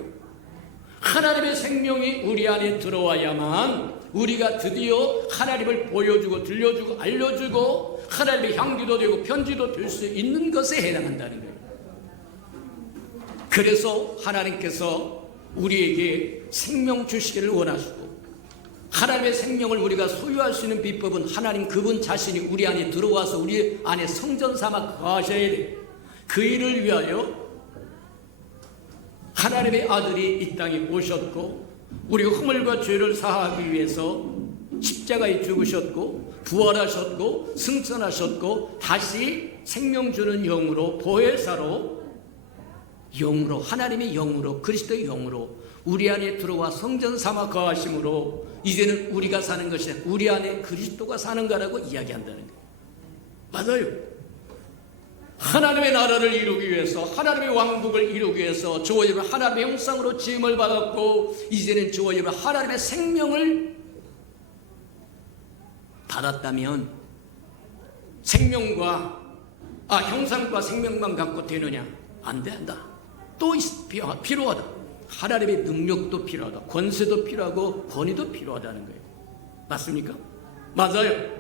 하나님의 생명이 우리 안에 들어와야만 우리가 드디어 하나님을 보여주고 들려주고 알려주고 하나님의 향기도 되고 편지도 될 수 있는 것에 해당한다는 거예요. 그래서 하나님께서 우리에게 생명 주시기를 원하시고 하나님의 생명을 우리가 소유할 수 있는 비법은 하나님 그분 자신이 우리 안에 들어와서 우리 안에 성전 삼아 거하셔야 돼요. 그 일을 위하여 하나님의 아들이 이 땅에 오셨고 우리가 허물과 죄를 사하기 위해서 십자가에 죽으셨고 부활하셨고 승천하셨고 다시 생명 주는 영으로 보혜사로 영으로 하나님의 영으로 그리스도의 영으로 우리 안에 들어와 성전 삼아 거하심으로 이제는 우리가 사는 것이 아니라 우리 안에 그리스도가 사는 거라고 이야기한다는 거예요. 맞아요. 하나님의 나라를 이루기 위해서 하나님의 왕국을 이루기 위해서 저와 여러분 하나님의 형상으로 지음을 받았고 이제는 저와 여러분 하나님의 생명을 받았다면 형상과 생명만 갖고 되느냐? 안 된다. 또 필요하다. 하나님의 능력도 필요하다. 권세도 필요하고 권위도 필요하다는 거예요. 맞습니까? 맞아요.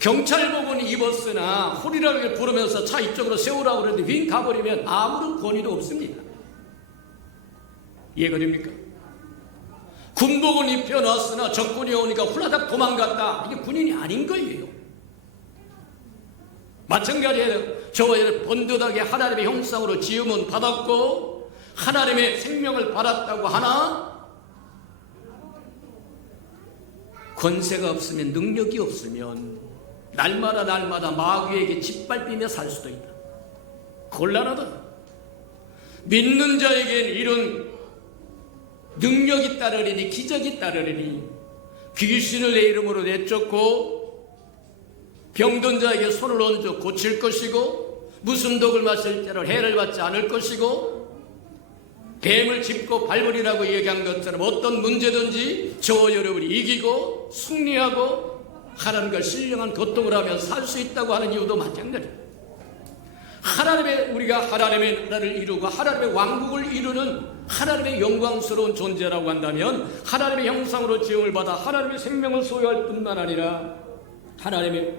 경찰복은 입었으나 홀이라고 부르면서 차 이쪽으로 세우라고 그러는데 윙 가버리면 아무런 권위도 없습니다. 이해가 됩니까? 군복은 입혀놨으나 적군이 오니까 훌라닥 도망갔다. 이게 군인이 아닌 거예요. 마찬가지예요. 저와 번듯하게 하나님의 형상으로 지음은 받았고 하나님의 생명을 받았다고 하나 권세가 없으면 능력이 없으면 날마다 마귀에게 짓밟히며 살 수도 있다. 곤란하다. 믿는 자에겐 이런 능력이 따르리니 기적이 따르리니 귀신을 내 이름으로 내쫓고 병든 자에게 손을 얹어 고칠 것이고 무슨 독을 마실 때로 해를 받지 않을 것이고 뱀을 짚고 밟으리라고 얘기한 것처럼 어떤 문제든지 저와 여러분이 이기고 승리하고 하나님과 신령한 고통을 하며 살 수 있다고 하는 이유도 마찬가지입니다. 우리가 하나님의 나라를 이루고 하나님의 왕국을 이루는 하나님의 영광스러운 존재라고 한다면 하나님의 형상으로 지음을 받아 하나님의 생명을 소유할 뿐만 아니라 하나님의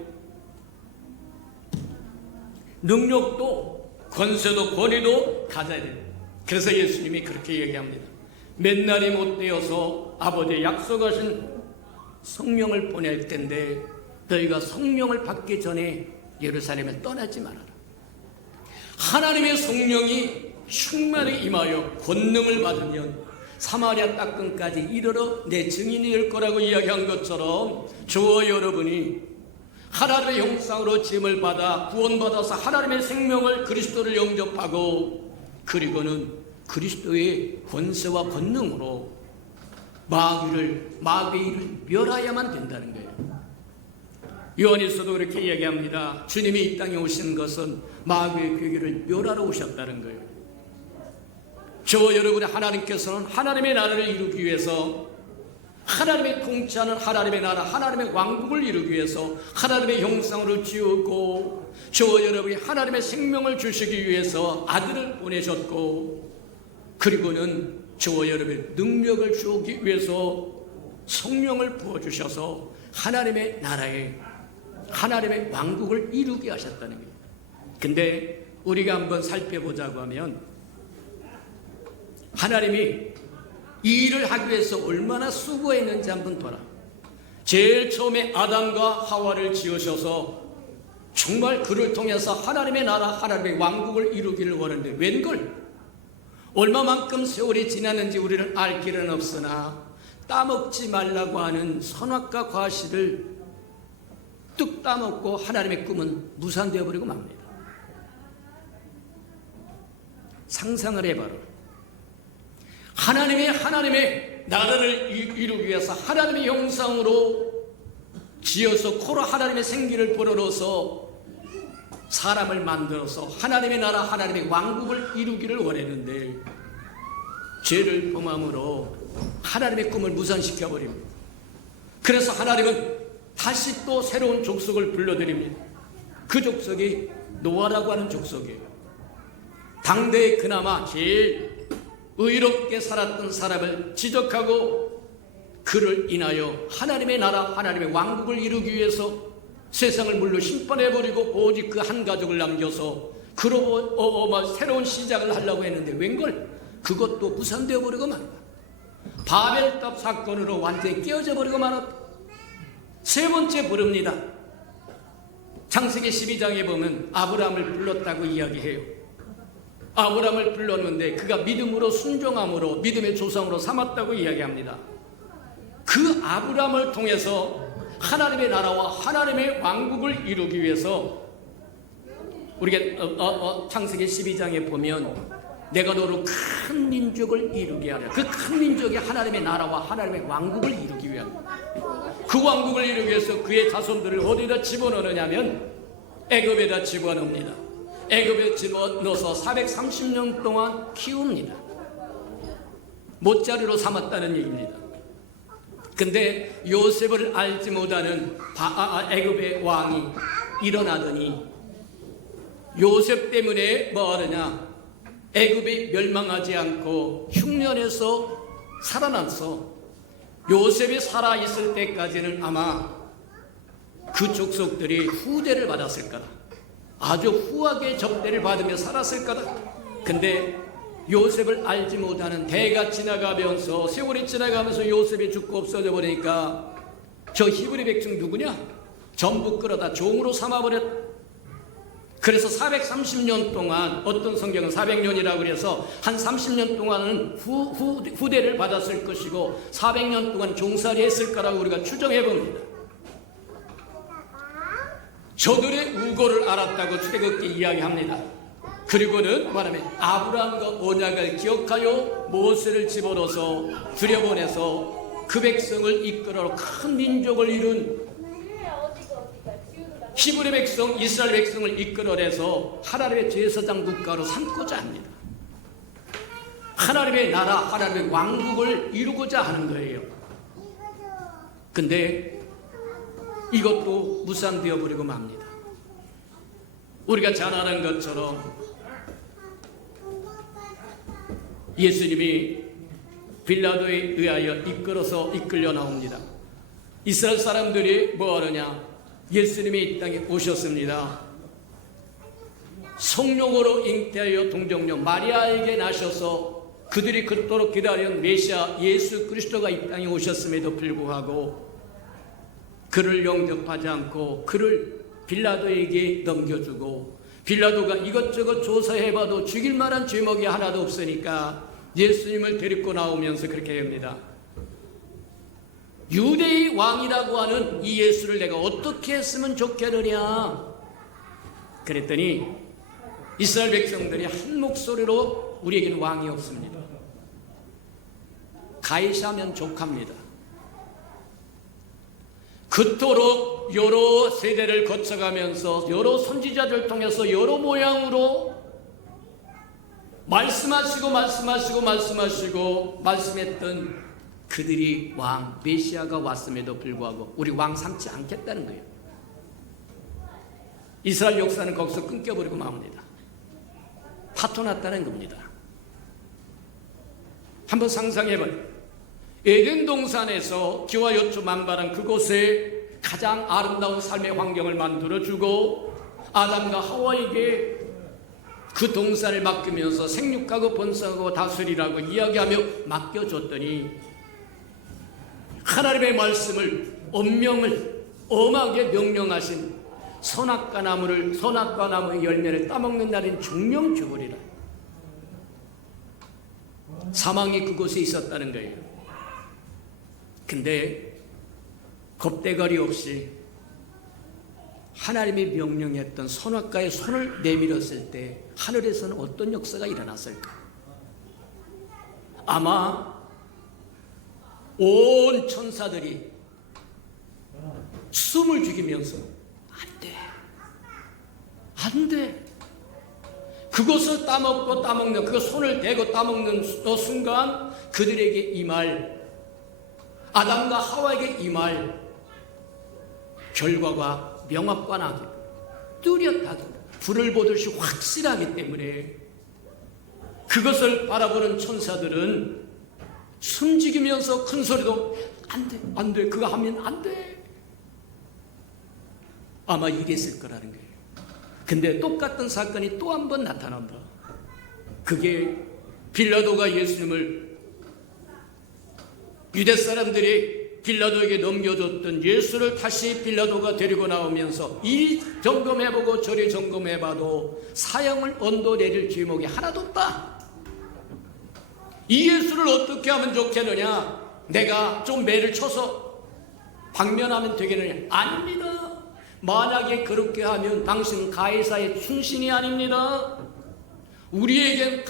능력도 권세도 권위도 가져야 됩니다. 그래서 예수님이 그렇게 얘기합니다. 몇 날이 못 되어서 아버지의 약속하신 성령을 보낼 텐데 너희가 성령을 받기 전에 예루살렘을 떠나지 말아라. 하나님의 성령이 충만히 임하여 권능을 받으면 사마리아 땅끝까지 이르러 내 증인이 될 거라고 이야기한 것처럼 저와 여러분이 하나님의 형상으로 지음을 받아 구원받아서 하나님의 생명을 그리스도를 영접하고 그리고는 그리스도의 권세와 권능으로 마귀의 일을 멸하야만 된다는 거예요. 요한일서도 그렇게 이야기합니다. 주님이 이 땅에 오신 것은 마귀의 괴계를 멸하러 오셨다는 거예요. 저와 여러분의 하나님께서는 하나님의 나라를 이루기 위해서 하나님의 통치하는 하나님의 나라, 하나님의 왕국을 이루기 위해서 하나님의 형상으로 지었고 저와 여러분이 하나님의 생명을 주시기 위해서 아들을 보내셨고 그리고는 저와 여러분의 능력을 주기 위해서 성령을 부어주셔서 하나님의 나라에 하나님의 왕국을 이루게 하셨다는 거예요. 근데 우리가 한번 살펴보자고 하면 하나님이 이 일을 하기 위해서 얼마나 수고했는지 한번 봐라. 제일 처음에 아담과 하와를 지으셔서 정말 그를 통해서 하나님의 나라, 하나님의 왕국을 이루기를 원하는데 웬걸? 얼마만큼 세월이 지났는지 우리는 알 길은 없으나 따먹지 말라고 하는 선악과 과실을 뚝 따먹고 하나님의 꿈은 무산되어 버리고 맙니다. 상상을 해봐라. 하나님의 나라를 이루기 위해서 하나님의 형상으로 지어서 코로 하나님의 생기를 불어넣어서 사람을 만들어서 하나님의 나라, 하나님의 왕국을 이루기를 원했는데 죄를 범함으로 하나님의 꿈을 무산시켜 버립니다. 그래서 하나님은 다시 또 새로운 족속을 불러드립니다. 그 족속이 노아라고 하는 족속이에요. 당대에 그나마 제일 의롭게 살았던 사람을 지적하고 그를 인하여 하나님의 나라, 하나님의 왕국을 이루기 위해서 세상을 물로 심판해버리고 오직 그 한 가족을 남겨서 그로 새로운 시작을 하려고 했는데 웬걸? 그것도 무산되어 버리고 말았다. 바벨탑 사건으로 완전히 깨어져 버리고 말았다. 세 번째 부릅니다. 창세기 12장에 보면 아브라함을 불렀다고 이야기해요. 아브라함을 불렀는데 그가 믿음으로 순종함으로 믿음의 조상으로 삼았다고 이야기합니다. 그 아브라함을 통해서 하나님의 나라와 하나님의 왕국을 이루기 위해서 우리가 창세기 12장에 보면 내가 너로 큰 민족을 이루게 하려. 그 큰 민족이 하나님의 나라와 하나님의 왕국을 이루기 위한, 그 왕국을 이루기 위해서 그의 자손들을 어디다 집어넣느냐면 애굽에다 집어넣습니다. 애굽에 집어넣어서 430년 동안 키웁니다. 못자리로 삼았다는 얘기입니다. 근데 요셉을 알지 못하는 애굽의 왕이 일어나더니 요셉 때문에 뭐 하느냐, 애굽이 멸망하지 않고 흉년에서 살아났어. 요셉이 살아있을 때까지는 아마 그 족속들이 후대를 받았을 거다. 아주 후하게 접대를 받으며 살았을 거다. 근데 요셉을 알지 못하는 대가 지나가면서, 세월이 지나가면서 요셉이 죽고 없어져 버리니까 저 히브리 백성 누구냐? 전부 끌어다 종으로 삼아버렸다. 그래서 430년 동안, 어떤 성경은 400년이라고 그래서 한 30년 동안은 후대를 받았을 것이고 400년 동안 종살이 했을 거라고 우리가 추정해 봅니다. 저들의 우고를 알았다고 출애굽기 이야기합니다. 그리고는 말하면 아브라함과 언약을 기억하여 모세를 집어넣어서 들여보내서 그 백성을 이끌어 큰 민족을 이룬 히브리 백성, 이스라엘 백성을 이끌어내서 하나님의 제사장 국가로 삼고자 합니다. 하나님의 나라, 하나님의 왕국을 이루고자 하는 거예요. 근데 이것도 무산되어 버리고 맙니다. 우리가 잘 아는 것처럼 예수님이 빌라도에 의하여 이끌려 나옵니다. 이스라엘 사람들이 뭐 하느냐? 예수님이 이 땅에 오셨습니다. 성령으로 잉태하여 동정녀 마리아에게 나셔서 그들이 그토록 기다린 메시아 예수 그리스도가 이 땅에 오셨음에도 불구하고 그를 영접하지 않고 그를 빌라도에게 넘겨주고, 빌라도가 이것저것 조사해봐도 죽일 만한 죄목이 하나도 없으니까 예수님을 데리고 나오면서 그렇게 합니다. 유대의 왕이라고 하는 이 예수를 내가 어떻게 했으면 좋겠느냐 그랬더니 이스라엘 백성들이 한 목소리로 우리에게는 왕이 없습니다. 가이사면 족합니다. 그토록 여러 세대를 거쳐가면서 여러 선지자들 통해서 여러 모양으로 말씀하시고 말씀했던 그들이 왕 메시아가 왔음에도 불구하고 우리 왕 삼지 않겠다는 거예요. 이스라엘 역사는 거기서 끊겨버리고 맙니다. 파토났다는 겁니다. 한번 상상해봐요. 에덴 동산에서 기와 여초 만발한 그곳에 가장 아름다운 삶의 환경을 만들어주고 아담과 하와에게 그 동산을 맡기면서 생육하고 번성하고 다스리라고 이야기하며 맡겨줬더니 하나님의 말씀을 엄명을 엄하게 명령하신 선악과 나무의 열매를 따먹는 날인 중명주벌이라. 사망이 그곳에 있었다는 거예요. 근데 겁대거리 없이 하나님이 명령했던 선악과에 손을 내밀었을 때 하늘에서는 어떤 역사가 일어났을까? 아마 온 천사들이 숨을 죽이면서 안 돼. 그것을 따먹는, 그 손을 대고 따먹는 순간 그들에게 임할, 아담과 하와에게 임할 결과가 명확관하게 뚜렷하게 불을 보듯이 확실하기 때문에 그것을 바라보는 천사들은 숨죽이면서 큰 소리로 안 돼, 그거 하면 안 돼. 아마 이랬을 거라는 거예요. 근데 똑같은 사건이 또 한 번 나타난다. 그게 빌라도가 예수님을, 유대 사람들이 빌라도에게 넘겨줬던 예수를 다시 빌라도가 데리고 나오면서 이 점검해보고 저리 점검해봐도 사형을 언도내릴 죄목이 하나도 없다. 이 예수를 어떻게 하면 좋겠느냐? 내가 좀 매를 쳐서 방면하면 되겠느냐? 아닙니다. 만약에 그렇게 하면 당신은 가이사의 충신이 아닙니다. 우리에겐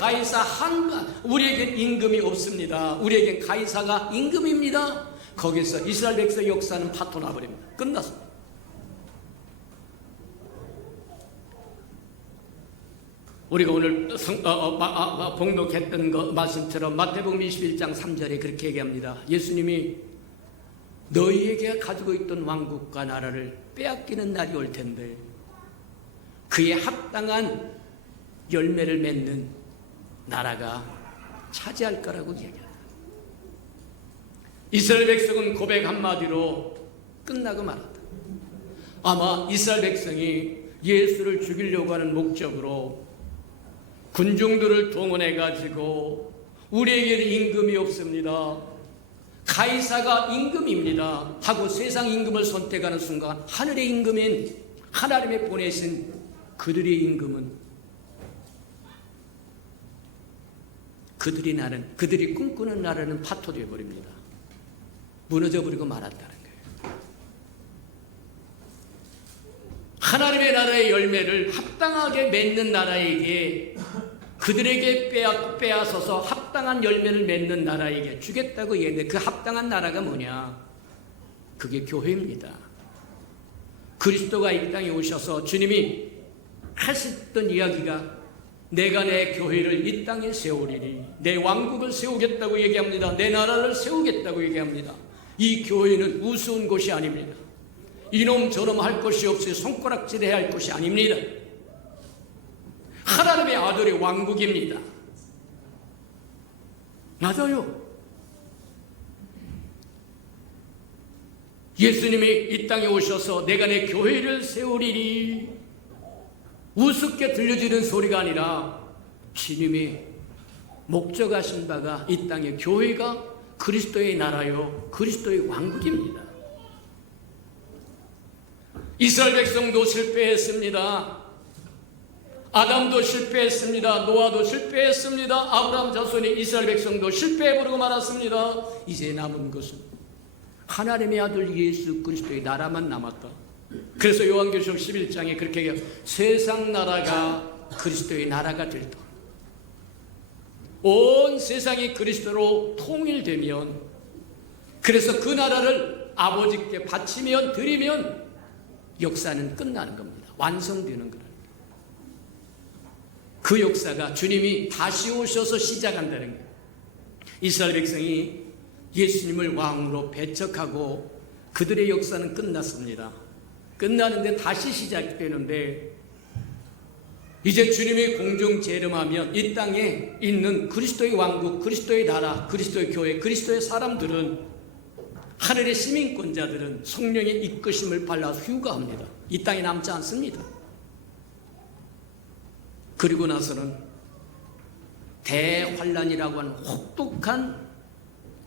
우리에겐 임금이 없습니다. 우리에겐 가이사가 임금입니다. 거기서 이스라엘 백성의 역사는 파토나버립니다. 끝났습니다. 우리가 오늘 봉독했던 말씀처럼 마태복음 21장 3절에 그렇게 얘기합니다. 예수님이 너희에게 가지고 있던 왕국과 나라를 빼앗기는 날이 올 텐데 그에 합당한 열매를 맺는 나라가 차지할 거라고 얘기합니다. 이스라엘 백성은 고백 한마디로 끝나고 말았다. 아마 이스라엘 백성이 예수를 죽이려고 하는 목적으로 군중들을 동원해가지고 우리에게는 임금이 없습니다. 가이사가 임금입니다 하고 세상 임금을 선택하는 순간 하늘의 임금인 하나님의 보내신 그들의 임금은 그들이 꿈꾸는 나라는 파토되어 버립니다. 무너져버리고 말았다는 거예요. 하나님의 나라의 열매를 합당하게 맺는 나라에게 그들에게 빼앗아서 합당한 열매를 맺는 나라에게 주겠다고 얘기했는데 그 합당한 나라가 뭐냐? 그게 교회입니다. 그리스도가 이 땅에 오셔서 주님이 하셨던 이야기가 내가 내 교회를 이 땅에 세우리니 내 왕국을 세우겠다고 얘기합니다. 내 나라를 세우겠다고 얘기합니다. 이 교회는 우스운 곳이 아닙니다. 이놈 저놈 할 것이 없이 손가락질해야 할 것이 아닙니다. 하나님의 아들의 왕국입니다. 맞아요. 예수님이 이 땅에 오셔서 내가 내 교회를 세우리니 우습게 들려지는 소리가 아니라 주님이 목적하신 바가 이 땅의 교회가 그리스도의 나라요 그리스도의 왕국입니다. 이스라엘 백성도 실패했습니다. 아담도 실패했습니다. 노아도 실패했습니다. 아브라함 자손이 이스라엘 백성도 실패해버리고 말았습니다. 이제 남은 것은 하나님의 아들 예수 그리스도의 나라만 남았다. 그래서 요한계시록 11장에 그렇게 얘기해요. 세상 나라가 그리스도의 나라가 될 때 온 세상이 그리스도로 통일되면 그래서 그 나라를 아버지께 바치면 드리면 역사는 끝나는 겁니다. 완성되는 거예요. 그 역사가 주님이 다시 오셔서 시작한다는 거예요. 이스라엘 백성이 예수님을 왕으로 배척하고 그들의 역사는 끝났습니다. 끝나는데 다시 시작되는데 이제 주님이 공중 재림하면 이 땅에 있는 그리스도의 왕국, 그리스도의 나라, 그리스도의 교회, 그리스도의 사람들은 하늘의 시민권자들은 성령의 이끄심을 받아 휴가합니다. 이 땅에 남지 않습니다. 그리고 나서는 대환란이라고 하는 혹독한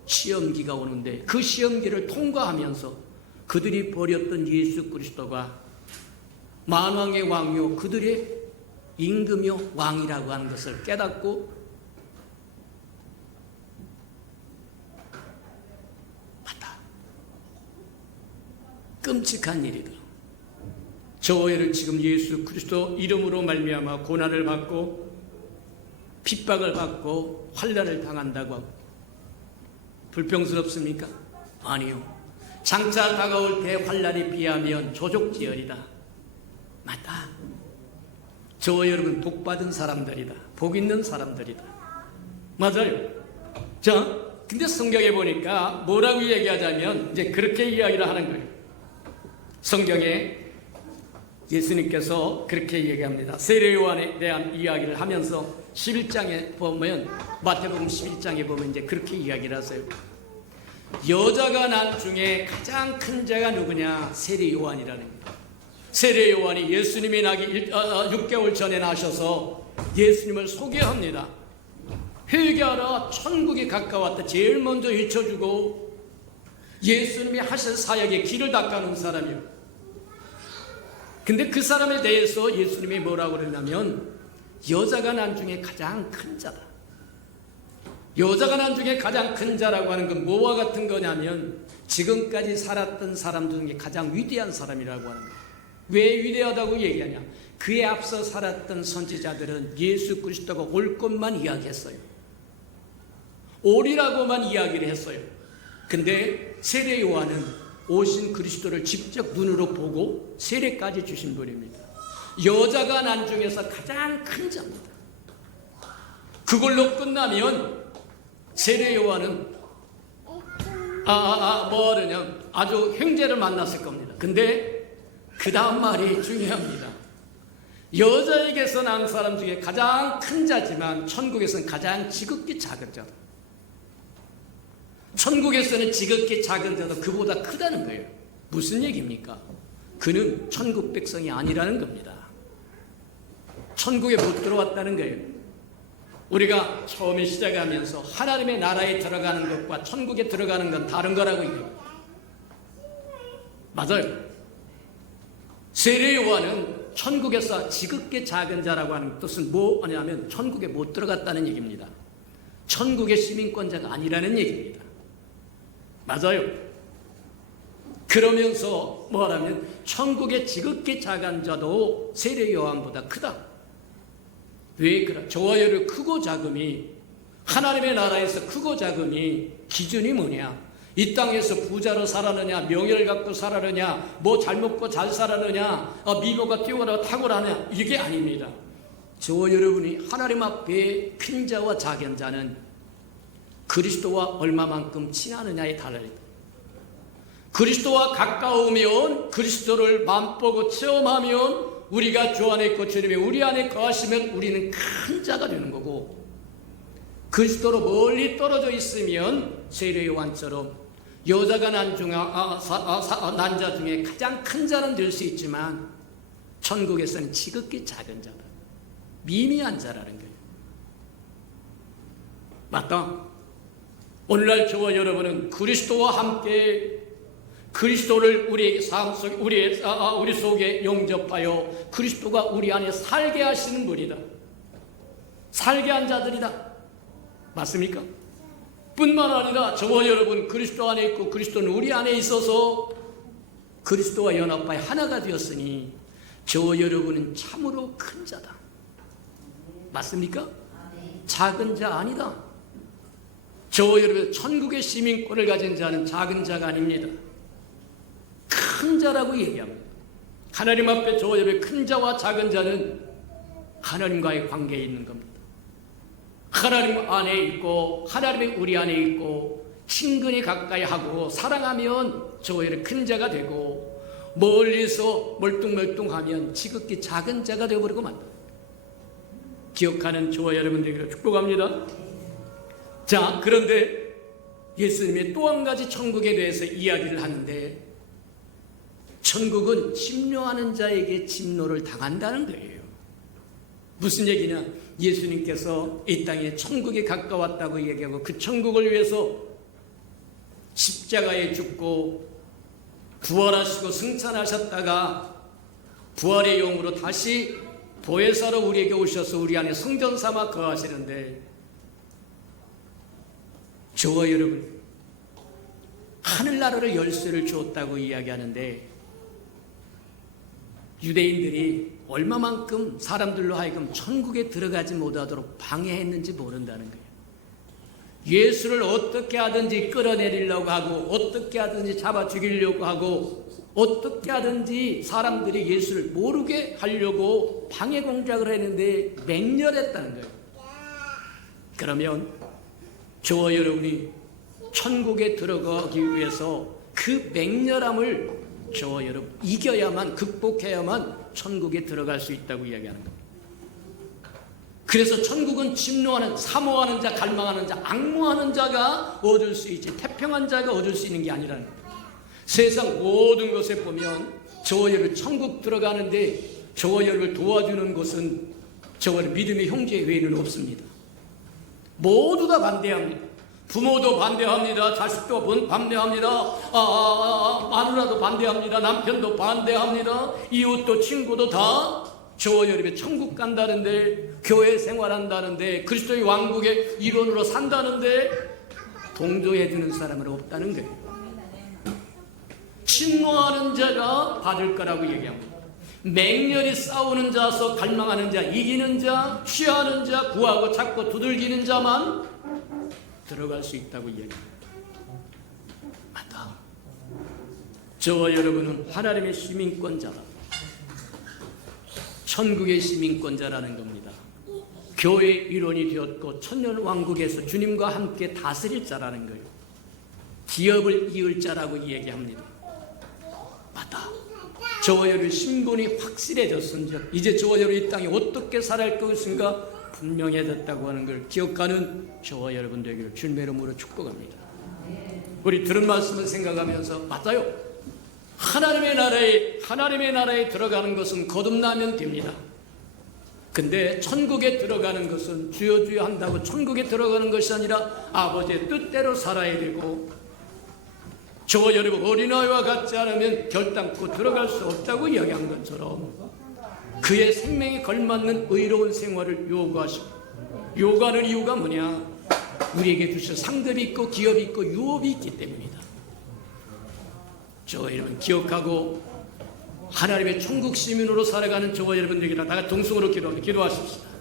시험기가 오는데 그 시험기를 통과하면서 그들이 버렸던 예수 그리스도가 만왕의 왕이요 그들의 임금이요 왕이라고 하는 것을 깨닫고 맞다. 끔찍한 일이다. 저희를 지금 예수 그리스도 이름으로 말미암아 고난을 받고 핍박을 받고 환난을 당한다고 하고 불평스럽습니까? 아니요. 장차 다가올 때 환난이 비하면 조족지혈이다. 맞다. 저와 여러분 복 받은 사람들이다. 복 있는 사람들이다. 맞아요. 자, 근데 성경에 보니까 뭐라고 얘기하자면 이제 그렇게 이야기를 하는 거예요. 성경에 예수님께서 그렇게 얘기합니다. 세례 요한에 대한 이야기를 하면서 11장에 보면 마태복음 11장에 보면 이제 그렇게 이야기를 하세요. 여자가 난 중에 가장 큰 자가 누구냐? 세례 요한이라는 거예요. 세례 요한이 예수님이 나기 6개월 전에 나셔서 예수님을 소개합니다. 회개하라, 천국이 가까웠다. 제일 먼저 외쳐주고 예수님이 하실 사역에 길을 닦아놓은 사람이에요. 근데 그 사람에 대해서 예수님이 뭐라고 그러냐면 여자가 난 중에 가장 큰 자다. 여자가 난 중에 가장 큰 자라고 하는 건 뭐와 같은 거냐면 지금까지 살았던 사람들 중에 가장 위대한 사람이라고 하는 거예요. 왜 위대하다고 얘기하냐? 그에 앞서 살았던 선지자들은 예수 그리스도가 올 것만 이야기했어요. 오리라고만 이야기를 했어요. 근데 세례 요한은 오신 그리스도를 직접 눈으로 보고 세례까지 주신 분입니다. 여자가 난 중에서 가장 큰 자입니다. 그걸로 끝나면 세례 요한은 뭐하느냐 아주 형제를 만났을 겁니다. 근데 그 다음 말이 중요합니다. 여자에게서 난 사람 중에 가장 큰 자지만 천국에서는 가장 지극히 작은 자다. 천국에서는 지극히 작은 자도 그보다 크다는 거예요. 무슨 얘기입니까? 그는 천국 백성이 아니라는 겁니다. 천국에 못 들어왔다는 거예요. 우리가 처음에 시작하면서 하나님의 나라에 들어가는 것과 천국에 들어가는 건 다른 거라고 얘기해요. 맞아요. 세례 요한은 천국에서 지극히 작은 자라고 하는 뜻은 뭐냐면 천국에 못 들어갔다는 얘기입니다. 천국의 시민권자가 아니라는 얘기입니다. 맞아요. 그러면서 뭐라면 천국의 지극히 작은 자도 세례 요한보다 크다. 왜 그래? 저와 여러분 크고 작음이 하나님의 나라에서 크고 작음이 기준이 뭐냐? 이 땅에서 부자로 살았느냐, 명예를 갖고 살았느냐, 뭐 잘 먹고 잘 살았느냐, 미모가 뛰어나고 탁월하냐, 이게 아닙니다. 저와 여러분이 하나님 앞에 큰 자와 작은 자는 그리스도와 얼마만큼 친하느냐에 달려있다. 그리스도와 가까우면 그리스도를 맛보고 체험하면 우리가 주 안에 있고 주님이 우리 안에 거하시면 우리는 큰 자가 되는 거고, 그리스도로 멀리 떨어져 있으면 세례 요한처럼 여자가 난 자 중에 가장 큰 자는 될 수 있지만 천국에서는 지극히 작은 자다. 미미한 자라는 거예요. 맞다. 오늘날 저와 여러분은 그리스도와 함께 그리스도를 우리의 삶 속에 우리 속에 영접하여 그리스도가 우리 안에 살게 하시는 분이다. 살게 한 자들이다. 맞습니까? 뿐만 아니라 저와 여러분 그리스도 안에 있고 그리스도는 우리 안에 있어서 그리스도와 연합하여 하나가 되었으니 저와 여러분은 참으로 큰 자다. 맞습니까? 작은 자 아니다. 저와 여러분 천국의 시민권을 가진 자는 작은 자가 아닙니다. 큰 자라고 얘기합니다. 하나님 앞에 저와 여러분 큰 자와 작은 자는 하나님과의 관계에 있는 겁니다. 하나님 안에 있고 하나님이 우리 안에 있고 친근히 가까이 하고 사랑하면 저와 여러분 큰 자가 되고 멀리서 멀뚱멀뚱하면 지극히 작은 자가 되어버리고 만다. 기억하는 저와 여러분 되기를 축복합니다. 자, 그런데 예수님이 또 한 가지 천국에 대해서 이야기를 하는데 천국은 침노하는 자에게 침노를 당한다는 거예요. 무슨 얘기냐? 예수님께서 이 땅에 천국에 가까웠다고 얘기하고 그 천국을 위해서 십자가에 죽고 부활하시고 승천하셨다가 부활의 영으로 다시 보혜사로 우리에게 오셔서 우리 안에 성전 삼아 거하시는데, 저와 여러분 하늘나라를 열쇠를 주었다고 이야기하는데, 유대인들이 얼마만큼 사람들로 하여금 천국에 들어가지 못하도록 방해했는지 모른다는 거예요. 예수를 어떻게 하든지 끌어내리려고 하고, 어떻게 하든지 잡아 죽이려고 하고, 어떻게 하든지 사람들이 예수를 모르게 하려고 방해 공작을 했는데 맹렬했다는 거예요. 그러면 저와 여러분이 천국에 들어가기 위해서 그 맹렬함을 저와 여러분 이겨야만, 극복해야만 천국에 들어갈 수 있다고 이야기하는 겁니다. 그래서 천국은 침노하는, 사모하는 자, 갈망하는 자, 앙모하는 자가 얻을 수 있지, 태평한 자가 얻을 수 있는 게 아니라는 거예요. 세상 모든 것에 보면 저와 여러분 천국 들어가는데 저와 여러분을 도와주는 것은 저와 믿음의 형제 외에는 없습니다. 모두 다 반대합니다. 부모도 반대합니다. 자식도 반대합니다. 마누라도 반대합니다. 남편도 반대합니다. 이웃도 친구도 다 저와 여러분이 천국 간다는데, 교회 생활한다는데, 그리스도의 왕국의 일원으로 산다는데 동조해 주는 사람은 없다는 거예요. 침노하는 자가 받을 거라고 얘기합니다. 맹렬히 싸우는 자서 갈망하는 자, 이기는 자, 취하는 자, 구하고 찾고 두들기는 자만 들어갈 수 있다고 이야기합니다. 맞다. 저와 여러분은 하나님의 시민권자다. 천국의 시민권자라는 겁니다. 교회 일원이 되었고 천년왕국에서 주님과 함께 다스릴 자라는 거예요. 기업을 이을 자라고 이야기합니다. 맞다. 저와 여러분의 신분이 확실해졌은즉 이제 저와 여러분이 이 땅에 어떻게 살아갈 것인가 분명해졌다고 하는 걸 기억하는 저와 여러분 되기를 주님의 이름으로 축복합니다. 우리 들은 말씀을 생각하면서, 맞아요. 하나님의 나라에 들어가는 것은 거듭나면 됩니다. 근데 천국에 들어가는 것은 주여 주여 한다고 천국에 들어가는 것이 아니라 아버지의 뜻대로 살아야 되고, 저와 여러분 어린아이와 같지 않으면 결단코 들어갈 수 없다고 이야기한 것처럼 그의 생명에 걸맞는 의로운 생활을 요구하시고, 요구하는 이유가 뭐냐? 우리에게 주신 상급이 있고 기업이 있고 유업이 있기 때문이다. 저와 여러분 기억하고 하나님의 천국 시민으로 살아가는 저와 여러분들에게 다 동성으로 기도하십시다.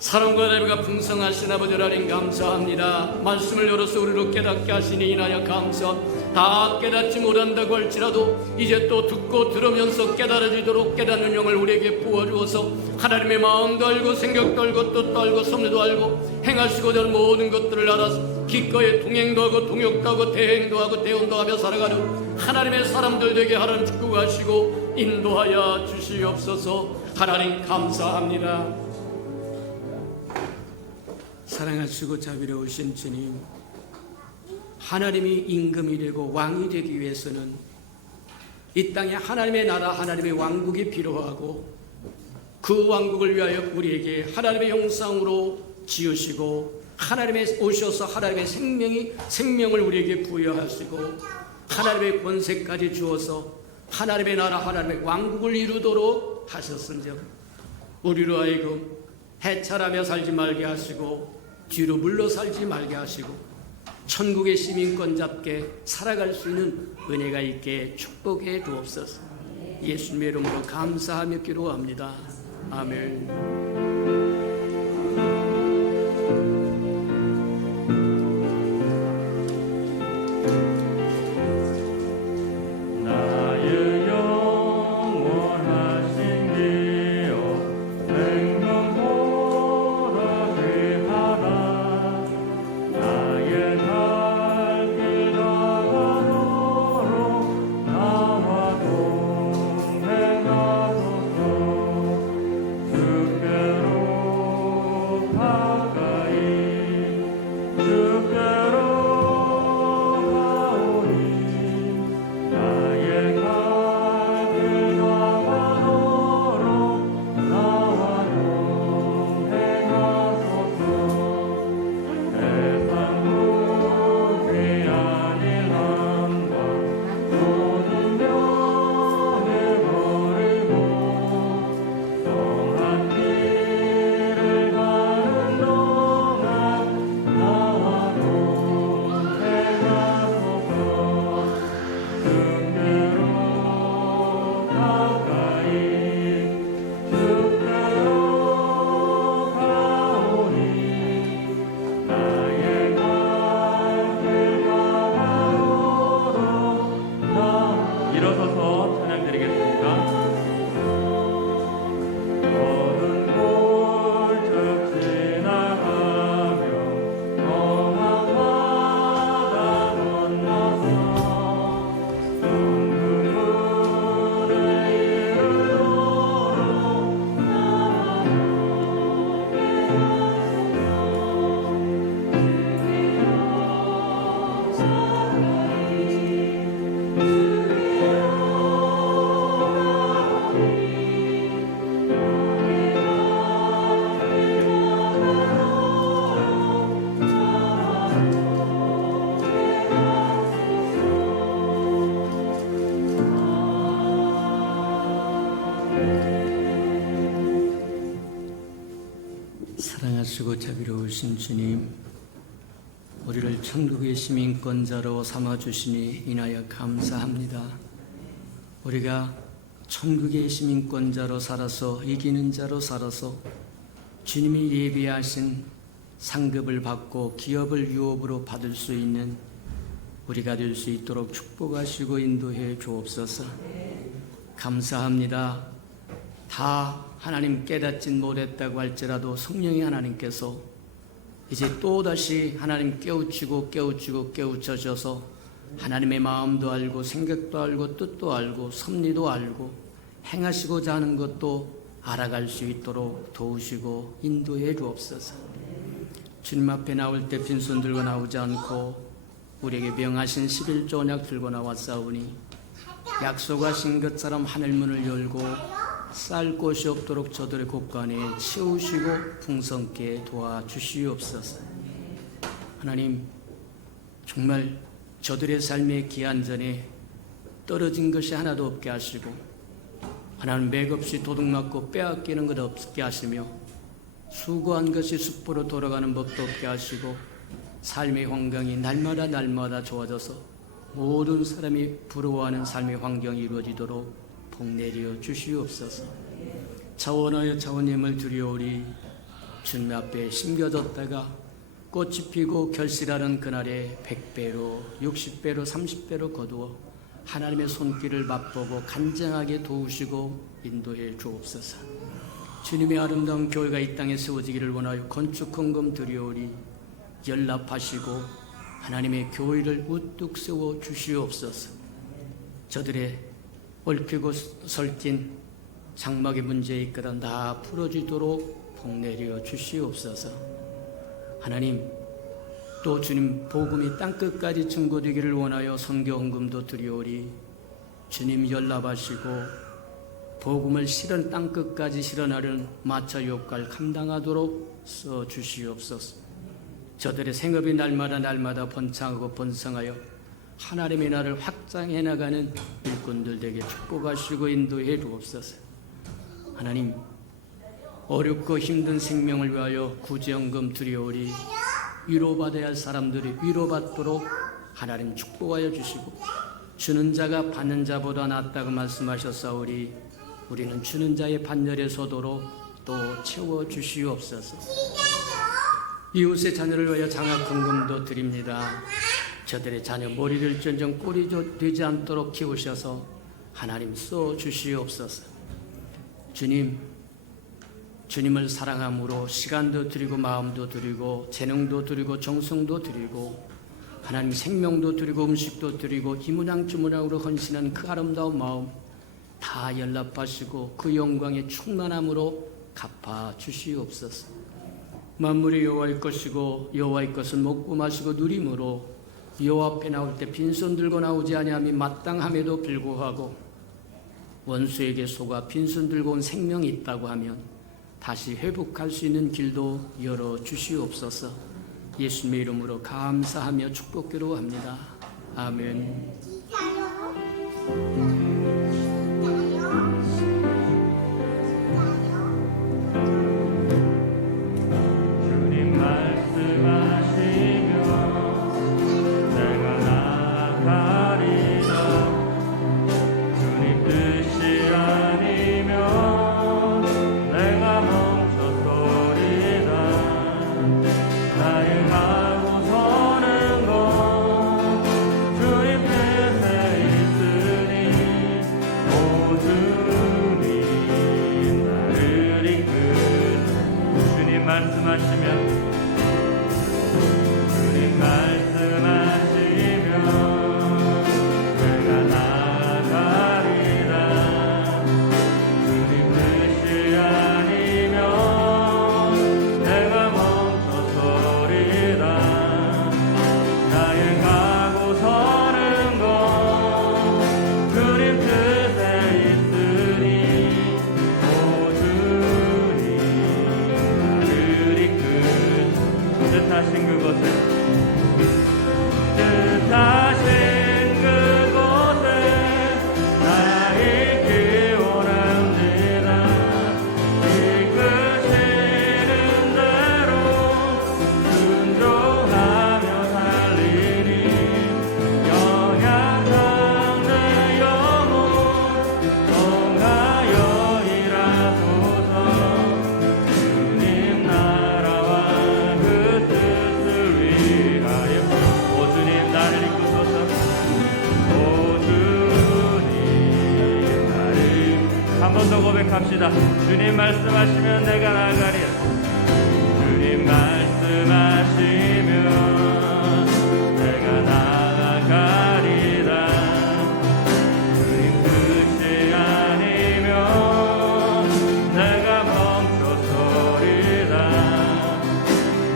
사랑과 자비가 풍성하신 아버지 하나님 감사합니다. 말씀을 열어서 우리로 깨닫게 하시니 이나여 감사합니다. 다 깨닫지 못한다고 할지라도 이제 또 듣고 들으면서 깨달아지도록 깨닫는 영을 우리에게 부어주어서 하나님의 마음도 알고 생각도 알고 뜻도 알고 섭리도 알고 행하시고자 하는 모든 것들을 알아서 기꺼이 동행도 하고 동역도 하고 대행도 하고 대언도 하며 살아가는 하나님의 사람들 되게 하나님 축복하시고 인도하여 주시옵소서. 하나님 감사합니다. 사랑하시고 자비로우신 주님, 하나님이 임금이 되고 왕이 되기 위해서는 이 땅에 하나님의 나라, 하나님의 왕국이 필요하고, 그 왕국을 위하여 우리에게 하나님의 형상으로 지으시고 하나님의 오셔서 하나님의 생명을 우리에게 부여하시고 하나님의 권세까지 주어서 하나님의 나라, 하나님의 왕국을 이루도록 하셨은즉 우리로 하여금 해찰하며 살지 말게 하시고 뒤로 물러 살지 말게 하시고 천국의 시민권잡게 살아갈 수 있는 은혜가 있게 축복해 주옵소서. 예수님의 이름으로 감사하며 기도합니다. 아멘. 아 일어서서 찬양 드리겠습니다. 어두운 골적 지나가며 험한 바다 건너서 눈물을 이루도록 사랑하시고 자비로우신 주님, 우리를 천국의 시민권자로 삼아주시니 인하여 감사합니다. 우리가 천국의 시민권자로 살아서 이기는 자로 살아서 주님이 예비하신 상급을 받고 기업을 유업으로 받을 수 있는 우리가 될 수 있도록 축복하시고 인도해 주옵소서. 감사합니다. 다 하나님 깨닫진 못했다고 할지라도 성령이 하나님께서 이제 또다시 하나님 깨우쳐셔서 하나님의 마음도 알고 생각도 알고 뜻도 알고 섭리도 알고 행하시고자 하는 것도 알아갈 수 있도록 도우시고 인도해 주옵소서. 주님 앞에 나올 때 빈손 들고 나오지 않고 우리에게 명하신 11조 언약 들고 나왔사오니 약속하신 것처럼 하늘문을 열고 쌀 곳이 없도록 저들의 곳간에 채우시고 풍성케 도와주시옵소서. 하나님, 정말 저들의 삶의 기한전에 떨어진 것이 하나도 없게 하시고 하나님 맥없이 도둑맞고 빼앗기는 것 없게 하시며 수고한 것이 숲으로 돌아가는 법도 없게 하시고 삶의 환경이 날마다 좋아져서 모든 사람이 부러워하는 삶의 환경이 이루어지도록 복내려 주시옵소서. 차원하여 차원님을 드리오리. 주님 앞에 심겨졌다가 꽃이 피고 결실하는 그날에 100배로 60배로 30배로 거두어 하나님의 손길을 맛보고 간증하게 도우시고 인도해 주옵소서. 주님의 아름다운 교회가 이 땅에 세워지기를 원하여 건축 헌금 드리오리. 연락하시고 하나님의 교회를 우뚝 세워 주시옵소서. 저들의 얽히고 설킨 장막의 문제에 이끌어 다 풀어지도록 복내려 주시옵소서. 하나님, 또 주님 복음이 땅끝까지 증거되기를 원하여 선교 헌금도 드리오리. 주님 연락하시고 복음을 실은 땅끝까지 실현하려는 마차 역할 감당하도록 써 주시옵소서. 저들의 생업이 날마다 번창하고 번성하여 하나님의 나라를 확장해 나가는 일꾼들 되게 축복하시고 인도해 주옵소서. 하나님, 어렵고 힘든 생명을 위하여 구제연금 드리오리. 위로받아야 할 사람들이 위로받도록 하나님 축복하여 주시고 주는 자가 받는 자보다 낫다고 말씀하셨사오리. 우리는 주는 자의 반열에 서도록 또 채워주시옵소서. 이웃의 자녀를 위하여 장학헌금도 드립니다. 저들의 자녀 머리를 전정 꼴이 되지 않도록 키우셔서 하나님 써주시옵소서. 주님을 사랑함으로 시간도 드리고 마음도 드리고 재능도 드리고 정성도 드리고 하나님 생명도 드리고 음식도 드리고 이문양주문양으로 헌신한 그 아름다운 마음 다 연락하시고 그 영광의 충만함으로 갚아주시옵소서. 만물이 여호와의 것이고 여호와의 것은 먹고 마시고 누림으로 여호와 앞에 나올 때 빈손 들고 나오지 아니함이 마땅함에도 불구하고 원수에게 속아 빈손 들고 온 생명이 있다고 하면 다시 회복할 수 있는 길도 열어주시옵소서. 예수님의 이름으로 감사하며 축복기로 합니다. 아멘. 나의 가고 서는 것 주님 뜻 번 더 고백합시다. 주님 말씀하시면 내가 나아가리라. 주님 말씀하시면 내가 나아가리라. 주님 뜻이 아니면 내가 멈춰서리라.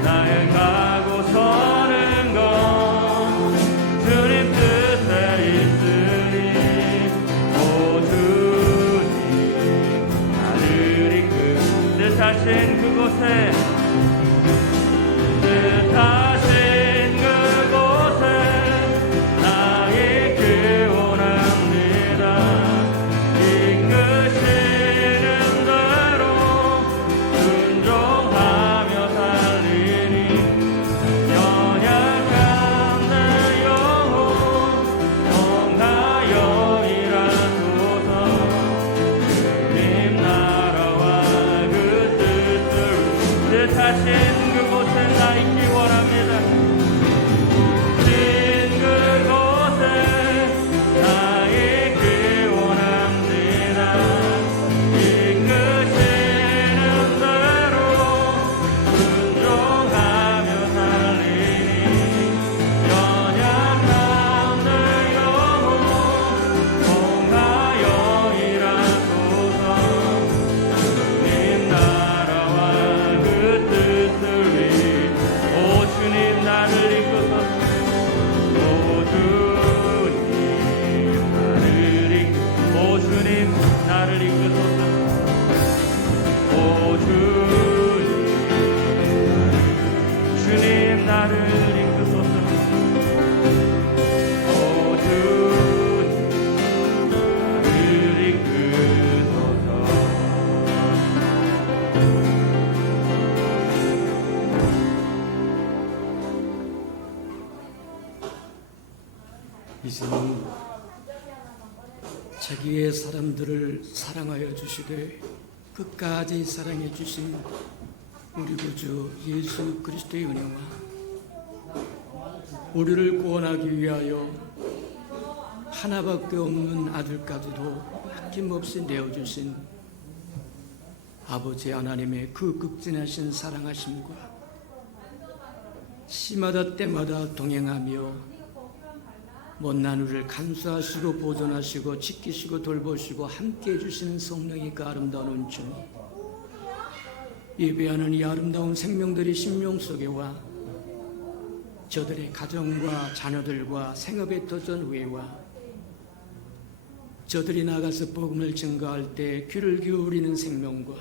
나의 가고 서는 건 주님 뜻에 있으니 오 주님 나를 이끌 뜻하신 그곳에 뜻하신 그곳에 나 있기 원합니다. 이끄시는 대로 순종하며 살리니 연약한 내 영혼 통하여 일하소서. 주님 나라와 그 뜻을 뜻하신 그곳에 나 있기 원합니다. 진 그곳에 나 있기 원합니다. 이끄시는 대로 순종하며 살리니 연약한 내 영혼 통하여 일하소서. 주님 나라와 그 뜻을 위해 오 주님 나를 이끄소서. 오 주님 나를 오 주님 나를 이끄소서. 오 주님 나를 이끄소서. 오 주님 나를 이끄소서. 이제는 자기의 사람들을 사랑하여 주시되 끝까지 사랑해 주신 우리 구주 예수 그리스도의 은혜와 우리를 구원하기 위하여 하나밖에 없는 아들까지도 아낌없이 내어주신 아버지 하나님의 그 극진하신 사랑하심과 시마다 때마다 동행하며 못난 우리를 간수하시고 보존하시고 지키시고 돌보시고 함께해 주시는 성령의 그 아름다운 주, 예배하는 이 아름다운 생명들이 심령 속에 와 저들의 가정과 자녀들과 생업의 도전 후에와 저들이 나가서 복음을 증거할 때 귀를 기울이는 생명과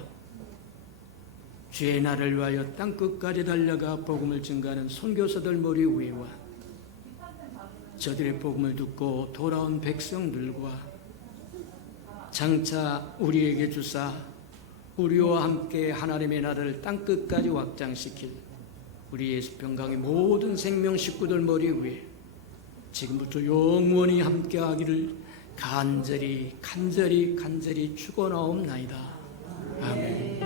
주의 날을 위하여 땅끝까지 달려가 복음을 증거하는 선교사들 머리 위에와 저들의 복음을 듣고 돌아온 백성들과 장차 우리에게 주사 우리와 함께 하나님의 나라를 땅끝까지 확장시킬 우리 예수평강의 모든 생명 식구들 머리 위에 지금부터 영원히 함께하기를 간절히 축원하옵나이다. 아멘.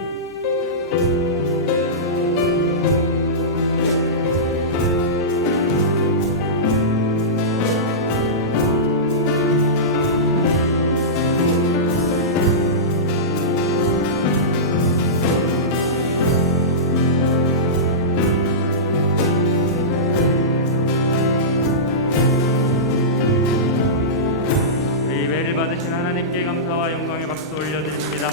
예배를 받으신 하나님께 감사와 영광의 박수 올려드립니다.